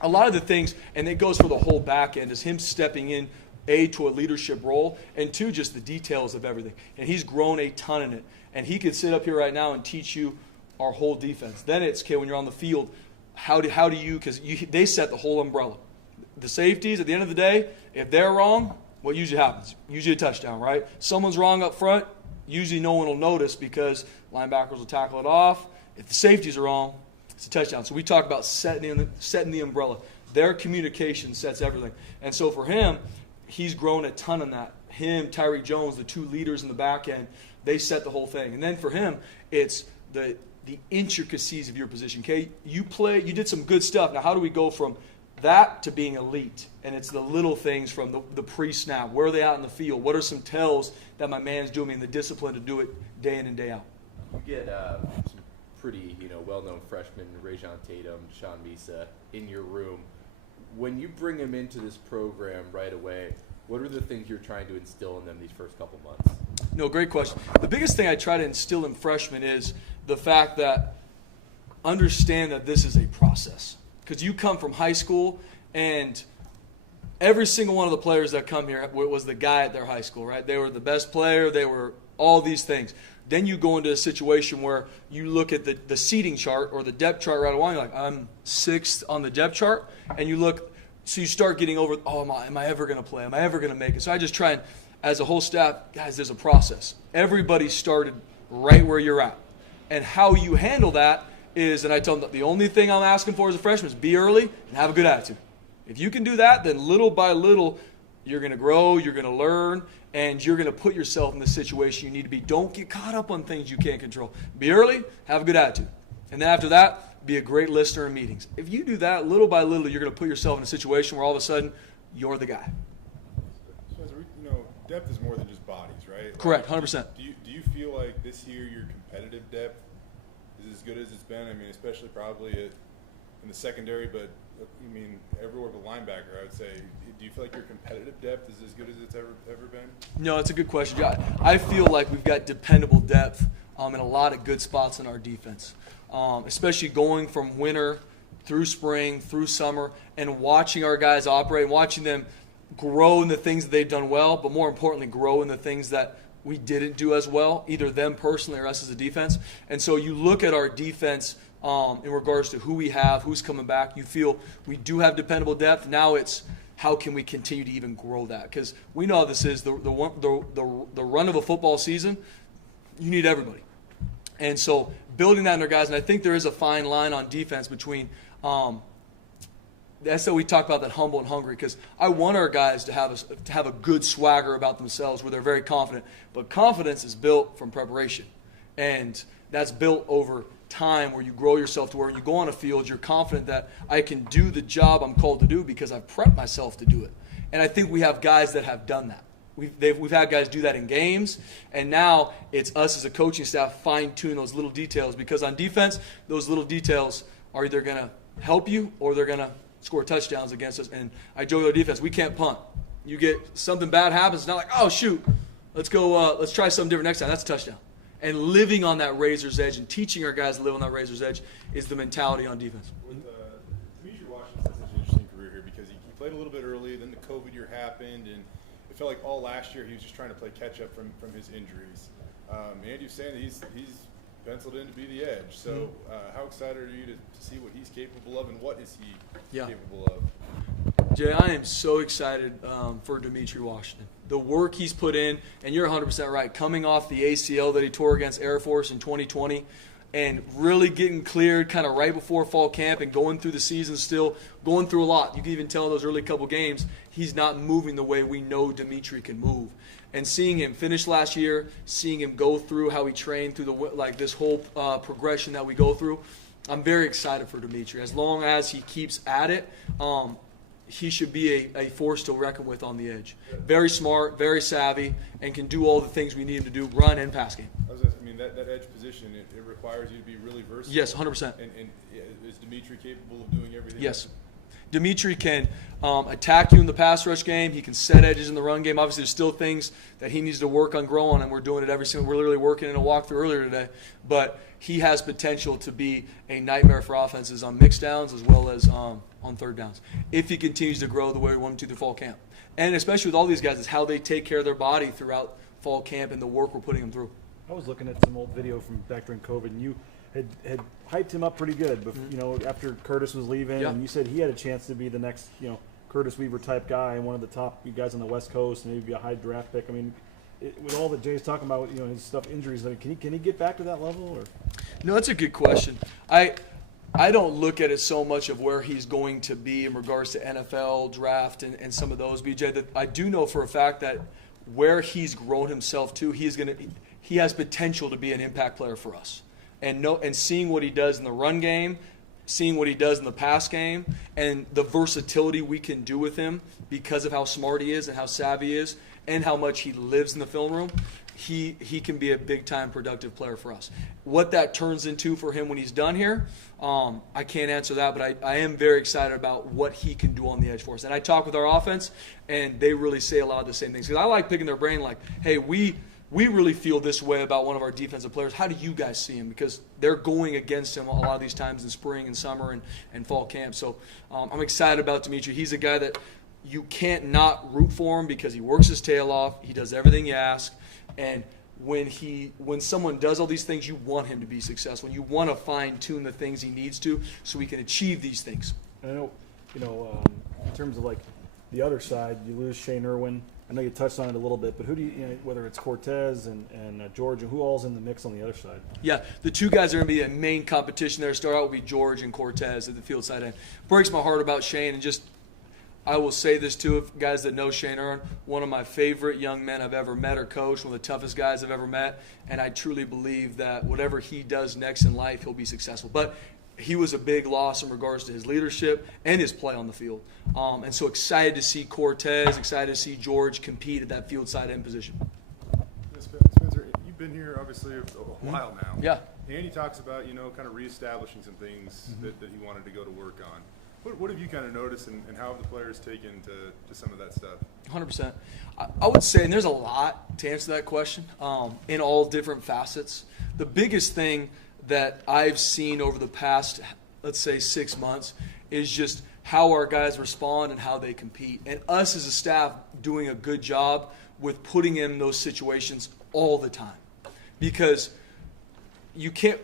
A lot of the things, and it goes for the whole back end, is him stepping in, A, to a leadership role, and 2, just the details of everything. And he's grown a ton in it. And he could sit up here right now and teach you our whole defense. Then it's, okay, when you're on the field, how do you, because they set the whole umbrella. The safeties, at the end of the day, if they're wrong, what usually happens? Usually a touchdown, right? Someone's wrong up front, usually no one will notice because linebackers will tackle it off. If the safeties are wrong, it's a touchdown. So we talk about setting the umbrella. Their communication sets everything. And so for him, he's grown a ton in that. Him, Tyree Jones, the 2 leaders in the back end, they set the whole thing. And then for him, it's the intricacies of your position. Okay, you did some good stuff. Now how do we go from that to being elite? And it's the little things from the pre-snap. Where are they out in the field? What are some tells that my man's doing and the discipline to do it day in and day out? You get some pretty, well-known freshmen, Rajon Tatum, Sean Misa, in your room. When you bring them into this program right away, what are the things you're trying to instill in them these first couple months? No, great question. The biggest thing I try to instill in freshmen is the fact that understand that this is a process. Because you come from high school, and every single one of the players that come here was the guy at their high school, right? They were the best player. They were all these things. Then you go into a situation where you look at the seating chart or the depth chart right away. You're like, I'm 6th on the depth chart. And you look, so you start getting over, am I ever going to play? Am I ever going to make it? So I just try and, as a whole staff, guys, there's a process. Everybody started right where you're at. And how you handle that is, and I tell them that the only thing I'm asking for as a freshman is be early and have a good attitude. If you can do that, then little by little, you're going to grow, you're going to learn, and you're going to put yourself in the situation you need to be. Don't get caught up on things you can't control. Be early, have a good attitude. And then after that, be a great listener in meetings. If you do that, little by little, you're going to put yourself in a situation where all of a sudden, you're the guy. Spencer, depth is more than just bodies, right? Correct, 100%. Do you feel like this year your competitive depth is as good as it's been? I mean, especially probably in the secondary, but everywhere but linebacker, I would say. Do you feel like your competitive depth is as good as it's ever been? No, it's a good question. I feel like we've got dependable depth in a lot of good spots in our defense, especially going from winter through spring, through summer, and watching our guys operate and watching them grow in the things that they've done well, but more importantly, grow in the things that we didn't do as well, either them personally or us as a defense. And so you look at our defense in regards to who we have, who's coming back. You feel we do have dependable depth. Now it's how can we continue to even grow that? Because we know how this is. The run of a football season, you need everybody. And so building that in our guys, and I think there is a fine line on defense between that's how we talk about that humble and hungry, because I want our guys to have a good swagger about themselves where they're very confident. But confidence is built from preparation. And that's built over time where you grow yourself to where you go on a field, you're confident that I can do the job I'm called to do because I've prepped myself to do it. And I think we have guys that have done that. We've had guys do that in games, and now it's us as a coaching staff fine-tune those little details, because on defense, those little details are either going to help you or they're going to score touchdowns against us. And I joke with our defense, we can't punt. You get something bad happens, it's not like, oh, shoot, let's go, let's try something different next time. That's a touchdown. And living on that razor's edge and teaching our guys to live on that razor's edge is the mentality on defense. With Dimitri Washington, such an interesting career here because he played a little bit early, then the COVID year happened, and it felt like all last year he was just trying to play catch up from his injuries. Andy was saying that he's penciled in to be the edge. So how excited are you to see what he's capable of, and what is he capable of? Jay, I am so excited for Dimitri Washington. The work he's put in, and you're 100% right, coming off the ACL that he tore against Air Force in 2020 and really getting cleared kind of right before fall camp and going through the season still, going through a lot. You can even tell in those early couple games he's not moving the way we know Dimitri can move. And seeing him finish last year, seeing him go through how he trained through this whole progression that we go through, I'm very excited for Dimitri. As long as he keeps at it, he should be a force to reckon with on the edge. Very smart, very savvy, and can do all the things we need him to do, run and pass game. That edge position, it requires you to be really versatile. Yes, 100%. And is Dimitri capable of doing everything? Yes. Dimitri can attack you in the pass rush game. He can set edges in the run game. Obviously, there's still things that he needs to work on, grow on, and we're doing it every single. We're literally working in a walkthrough earlier today. But he has potential to be a nightmare for offenses on mixed downs as well as on third downs if he continues to grow the way we want him to through fall camp. And especially with all these guys, is how they take care of their body throughout fall camp and the work we're putting them through. I was looking at some old video from back during COVID, and you had hyped him up pretty good. But after Curtis was leaving, and you said he had a chance to be the next, Curtis Weaver type guy and one of the top guys on the West Coast, and maybe be a high draft pick. I mean, with all that Jay's talking about, his stuff, injuries. I mean, can he get back to that level? Or no, that's a good question. I don't look at it so much of where he's going to be in regards to NFL draft and some of those, BJ. That I do know for a fact that where he's grown himself to, he has potential to be an impact player for us. And seeing what he does in the run game, seeing what he does in the pass game, and the versatility we can do with him because of how smart he is and how savvy he is and how much he lives in the film room, he can be a big-time productive player for us. What that turns into for him when he's done here, I can't answer that, but I am very excited about what he can do on the edge for us. And I talk with our offense, and they really say a lot of the same things. Because I like picking their brain like, hey, we really feel this way about one of our defensive players. How do you guys see him? Because they're going against him a lot of these times in spring and summer and fall camp. So I'm excited about Dimitri. He's a guy that you can't not root for him because he works his tail off. He does everything you ask. And when someone does all these things, you want him to be successful. You want to fine-tune the things he needs to so he can achieve these things. I know, in terms of like the other side, you lose Shane Irwin. I know you touched on it a little bit, but who do you, whether it's Cortez and George, who all's in the mix on the other side? Yeah, the two guys that are going to be the main competition there start out will be George and Cortez at the field side end. Breaks my heart about Shane, and just I will say this too, if guys that know Shane Irwin, one of my favorite young men I've ever met or coached, one of the toughest guys I've ever met, and I truly believe that whatever he does next in life, he'll be successful. But he was a big loss in regards to his leadership and his play on the field. And so excited to see Cortez, excited to see George compete at that field side end position. Spencer, you've been here obviously a while now. Yeah. Andy talks about, kind of reestablishing some things that he wanted to go to work on. What have you kind of noticed, and how have the players taken to some of that stuff? 100%. I would say, and there's a lot to answer that question in all different facets. The biggest thing that I've seen over the past, let's say, 6 months is just how our guys respond and how they compete. And us as a staff doing a good job with putting in those situations all the time. Because you can't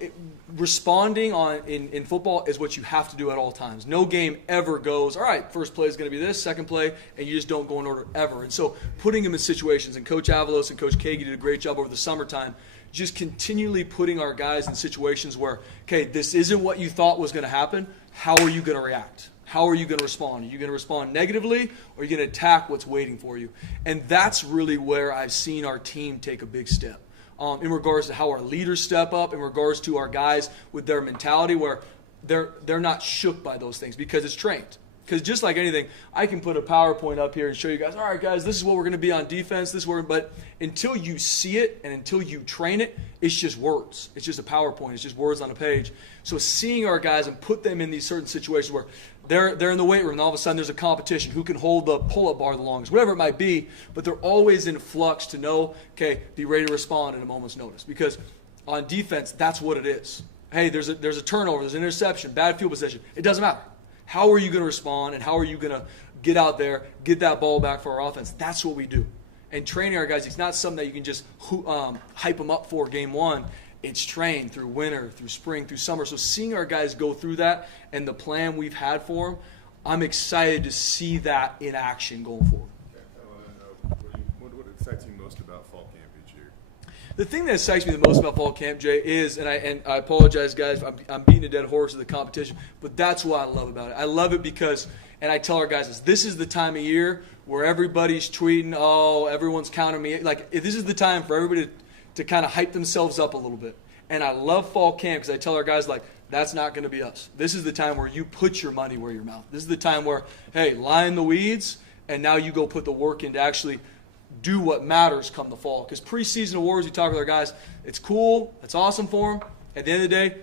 responding in football is what you have to do at all times. No game ever goes, all right, first play is going to be this, second play, and you just don't go in order ever. And so putting them in situations, and Coach Avalos and Coach Kagi did a great job over the summertime, just continually putting our guys in situations where, okay, this isn't what you thought was going to happen. How are you going to react? How are you going to respond? Are you going to respond negatively, or are you going to attack what's waiting for you? And that's really where I've seen our team take a big step. In regards to how our leaders step up, in regards to our guys with their mentality, where they're not shook by those things because it's trained. Because just like anything, I can put a PowerPoint up here and show you guys, all right, guys, this is what we're going to be on defense. But until you see it and until you train it, it's just words. It's just a PowerPoint. It's just words on a page. So seeing our guys and put them in these certain situations where they're in the weight room and all of a sudden there's a competition. Who can hold the pull-up bar the longest? Whatever it might be. But they're always in flux to know, okay, be ready to respond at a moment's notice. Because on defense, that's what it is. Hey, there's a turnover. There's an interception. Bad field position. It doesn't matter. How are you going to respond, and how are you going to get out there, get that ball back for our offense? That's what we do. And training our guys, it's not something that you can just hype them up for game one. It's trained through winter, through spring, through summer. So seeing our guys go through that and the plan we've had for them, I'm excited to see that in action going forward. What excites you most about fall camp each year? The thing that excites me the most about fall camp, Jay, is, and I apologize, guys, I'm beating a dead horse of the competition, but that's what I love about it. I love it because, and I tell our guys this is the time of year where everybody's tweeting, oh, everyone's counting me. Like, this is the time for everybody to kind of hype themselves up a little bit. And I love fall camp because I tell our guys, like, that's not going to be us. This is the time where you put your money where your mouth. This is the time where, hey, lie in the weeds, and now you go put the work in to actually do what matters come the fall. Because preseason awards, you talk with our guys, it's cool, it's awesome for them. At the end of the day,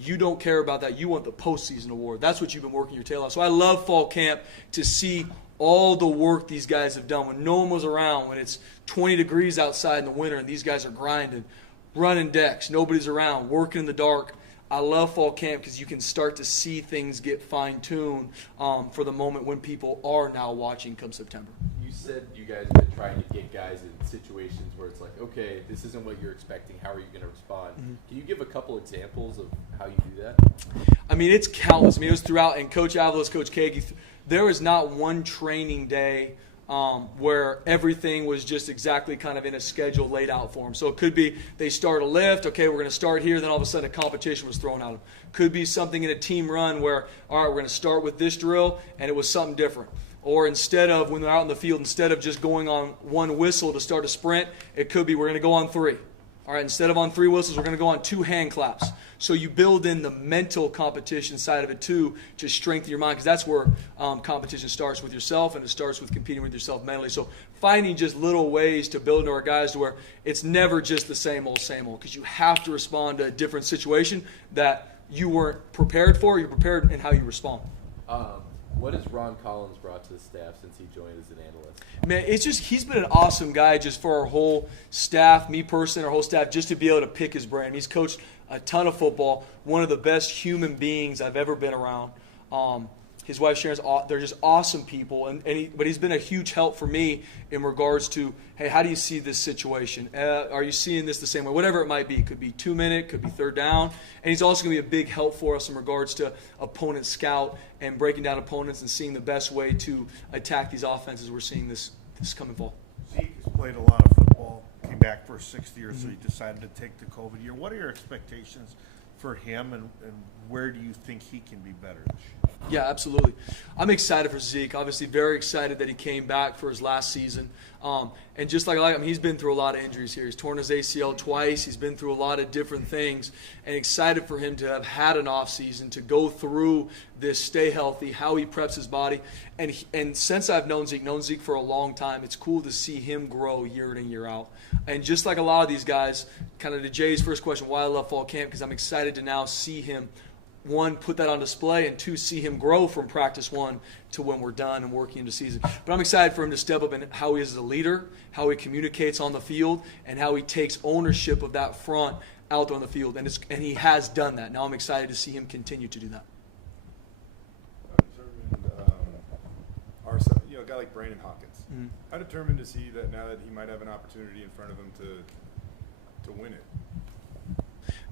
You don't care about that. You want the postseason award. That's what you've been working your tail off. So I love fall camp to see all the work these guys have done when no one was around, when it's 20 degrees outside in the winter and these guys are grinding, running decks, nobody's around, working in the dark. I love fall camp because you can start to see things get fine-tuned for the moment when people are now watching come September. You said you guys have been trying to get guys in situations where it's like, okay, this isn't what you're expecting. How are you going to respond? Mm-hmm. Can you give a couple examples of how you do that? I mean, it's countless. I mean, it was throughout, and Coach Avalos, Coach Kagi, there was not one training day where everything was just exactly kind of in a schedule laid out for them. So it could be they start a lift, okay, we're going to start here, then all of a sudden a competition was thrown at them. Could be something in a team run where, all right, we're going to start with this drill, and it was something different. Or instead of, when they're out in the field, instead of just going on one whistle to start a sprint, it could be we're going to go on 3. All right, instead of on 3 whistles, we're going to go on 2 hand claps. So you build in the mental competition side of it too to strengthen your mind, because that's where competition starts with yourself, and it starts with competing with yourself mentally. So finding just little ways to build into our guys to where it's never just the same old, because you have to respond to a different situation that you weren't prepared for. You're prepared in how you respond. What has Ron Collins brought to the staff since he joined as an analyst? Man, it's just, he's been an awesome guy just for our whole staff, me personally, our whole staff, just to be able to pick his brain. He's coached a ton of football, one of the best human beings I've ever been around. His wife Sharon's, they're just awesome people, but he's been a huge help for me in regards to, hey, how do you see this situation? Are you seeing this the same way? Whatever it might be. It could be 2-minute, could be third down. And he's also going to be a big help for us in regards to opponent scout and breaking down opponents and seeing the best way to attack these offenses we're seeing this coming fall. Zeke has played a lot of football, came back for his 6th year, so he decided to take the COVID year. What are your expectations for him, and where do you think he can be better this year? Yeah, absolutely. I'm excited for Zeke. Obviously, very excited that he came back for his last season. And just like him, he's been through a lot of injuries here. He's torn his ACL twice. He's been through a lot of different things. And excited for him to have had an off season, to go through this, stay healthy, how he preps his body. And since I've known Zeke for a long time, it's cool to see him grow year in and year out. And just like a lot of these guys, kind of to Jay's first question, why I love fall camp, because I'm excited to now see him, 1, put that on display, and 2, see him grow from practice 1 to when we're done and working into season. But I'm excited for him to step up in how he is as a leader, how he communicates on the field, and how he takes ownership of that front out there on the field. And he has done that. Now I'm excited to see him continue to do that. A guy like Brandon Hawkins. How determined is he that now that he might have an opportunity in front of him to win it?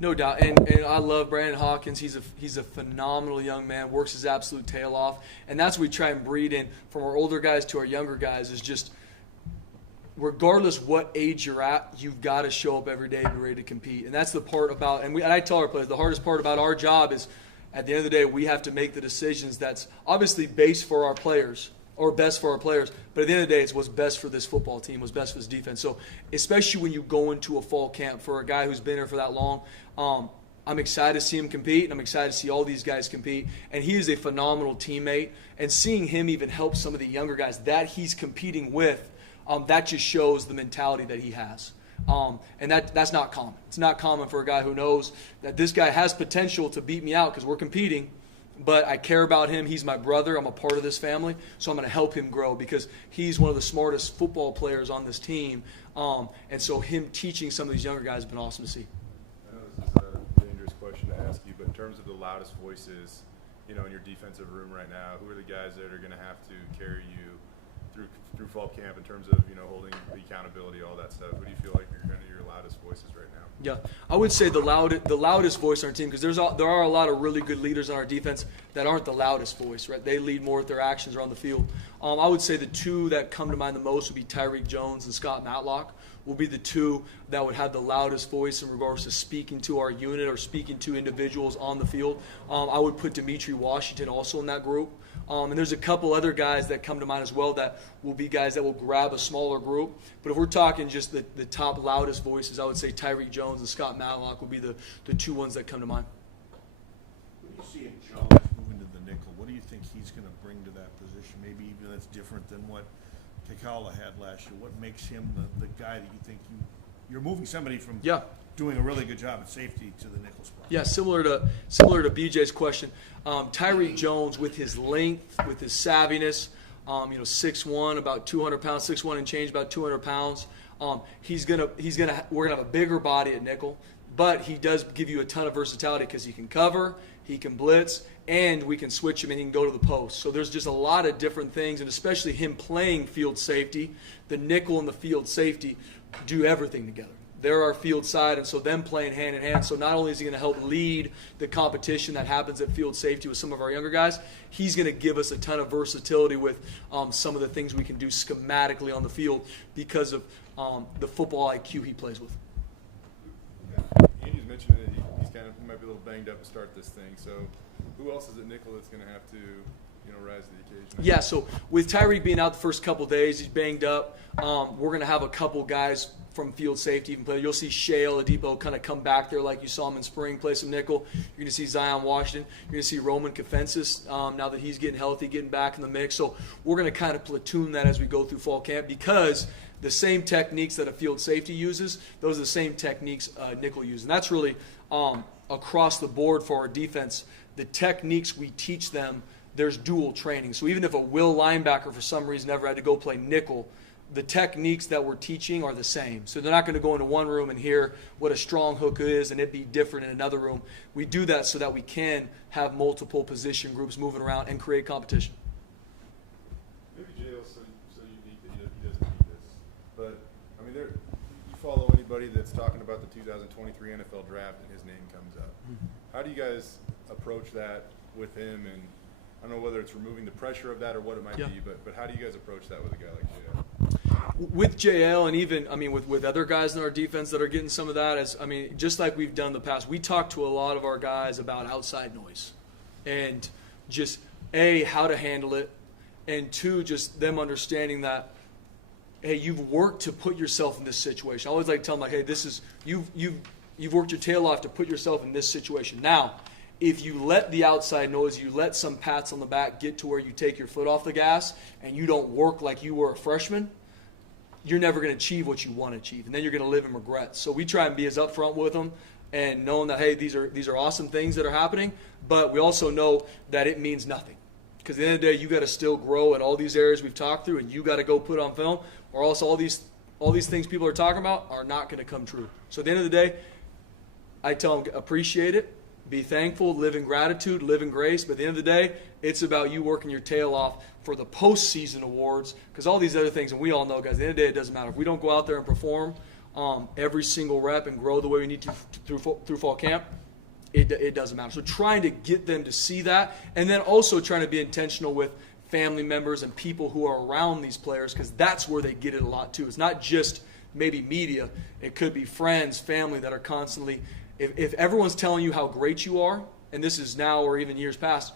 No doubt, and I love Brandon Hawkins. He's a phenomenal young man, works his absolute tail off, and that's what we try and breed in from our older guys to our younger guys, is just regardless what age you're at, you've got to show up every day and be ready to compete. And that's the part about, and I tell our players, the hardest part about our job is at the end of the day, we have to make the decisions that's obviously based for our players, or best for our players, but at the end of the day, it's what's best for this football team, what's best for this defense. So especially when you go into a fall camp for a guy who's been here for that long, I'm excited to see him compete, and I'm excited to see all these guys compete. And he is a phenomenal teammate, and seeing him even help some of the younger guys that he's competing with, that just shows the mentality that he has. And that's not common. It's not common for a guy who knows that this guy has potential to beat me out because we're competing, but I care about him. He's my brother. I'm a part of this family, so I'm going to help him grow because he's one of the smartest football players on this team. And so him teaching some of these younger guys has been awesome to see. I know this is a dangerous question to ask you, but in terms of the loudest voices, in your defensive room right now, who are the guys that are going to have to carry you through fall camp in terms of holding the accountability, all that stuff? Who do you feel like are kind of your loudest voices right now? Yeah, I would say the loudest voice on our team, because there are a lot of really good leaders on our defense that aren't the loudest voice, right? They lead more with their actions around the field. I would say the 2 that come to mind the most would be Tyree Jones and Scott Matlock. Will be the 2 that would have the loudest voice in regards to speaking to our unit or speaking to individuals on the field. I would put Dimitri Washington also in that group. And there's a couple other guys that come to mind as well that will be guys that will grab a smaller group. But if we're talking just the top loudest voices, I would say Tyree Jones and Scott Matlock will be the 2 ones that come to mind. What do you see in Jones moving to the nickel? What do you think he's going to bring to that position? Maybe even that's different than what Kekala had last year. What makes him the guy that you think you're moving somebody from Yeah. doing a really good job at safety to the nickel spot. Yeah, similar to BJ's question. Tyree Jones, with his length, with his savviness, 6'1", about 200 pounds, 6'1" and change, about 200 pounds. We're gonna have a bigger body at nickel, but he does give you a ton of versatility because he can cover, he can blitz, and we can switch him and he can go to the post. So there's just a lot of different things, and especially him playing field safety, the nickel and the field safety do everything together. They're our field side, and so them playing hand in hand. So not only is he going to help lead the competition that happens at field safety with some of our younger guys, he's going to give us a ton of versatility with some of the things we can do schematically on the field because of the football IQ he plays with. Andy's mentioned that he might be a little banged up to start this thing. So who else is at nickel that's going to have to rise to the occasion? Yeah, so with Tyree being out the first couple days, he's banged up. We're going to have a couple guys from field safety even play. You'll see Shale Adipo kind of come back there like you saw him in spring, play some nickel. You're going to see Zion Washington. You're going to see Roman Kafensis now that he's getting healthy, getting back in the mix. So we're going to kind of platoon that as we go through fall camp because the same techniques that a field safety uses, those are the same techniques nickel uses. And that's really across the board for our defense. The techniques we teach them, there's dual training. So even if a will linebacker for some reason never had to go play nickel, the techniques that we're teaching are the same. So they're not going to go into one room and hear what a strong hook is and it be different in another room. We do that so that we can have multiple position groups moving around and create competition. Maybe JL's so unique that he doesn't need this. But, I mean, you follow anybody that's talking about the 2023 NFL draft and his name comes up. How do you guys approach that with him? And I don't know whether it's removing the pressure of that or what it might be, but how do you guys approach that with a guy like JL? With JL and even, with other guys in our defense that are getting some of that, just like we've done in the past, we talk to a lot of our guys about outside noise and just, A, how to handle it, and 2, just them understanding that, hey, you've worked to put yourself in this situation. I always like to tell them, hey, this is, you've worked your tail off to put yourself in this situation. Now, if you let the outside noise, you let some pats on the back get to where you take your foot off the gas and you don't work like you were a freshman, you're never going to achieve what you want to achieve, and then you're going to live in regret. So we try and be as upfront with them and knowing that, hey, these are awesome things that are happening, but we also know that it means nothing. Because at the end of the day, you got to still grow in all these areas we've talked through, and you got to go put on film, or else all these things people are talking about are not going to come true. So at the end of the day, I tell them, appreciate it, be thankful, live in gratitude, live in grace. But at the end of the day, it's about you working your tail off for the postseason awards, because all these other things, and we all know, guys, at the end of the day, it doesn't matter. If we don't go out there and perform every single rep and grow the way we need to through fall camp, it doesn't matter. So trying to get them to see that, and then also trying to be intentional with family members and people who are around these players, because that's where they get it a lot too. It's not just maybe media. It could be friends, family that are constantly – if everyone's telling you how great you are, and this is now or even years past,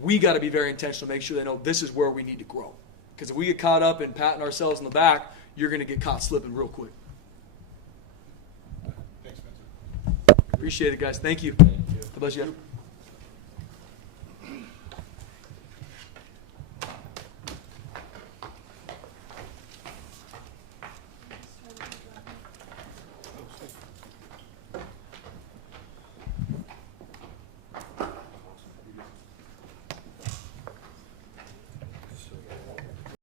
we got to be very intentional to make sure they know this is where we need to grow. Because if we get caught up in patting ourselves in the back, you're going to get caught slipping real quick. Thanks, Spencer. Appreciate it, guys. Thank you. God bless you.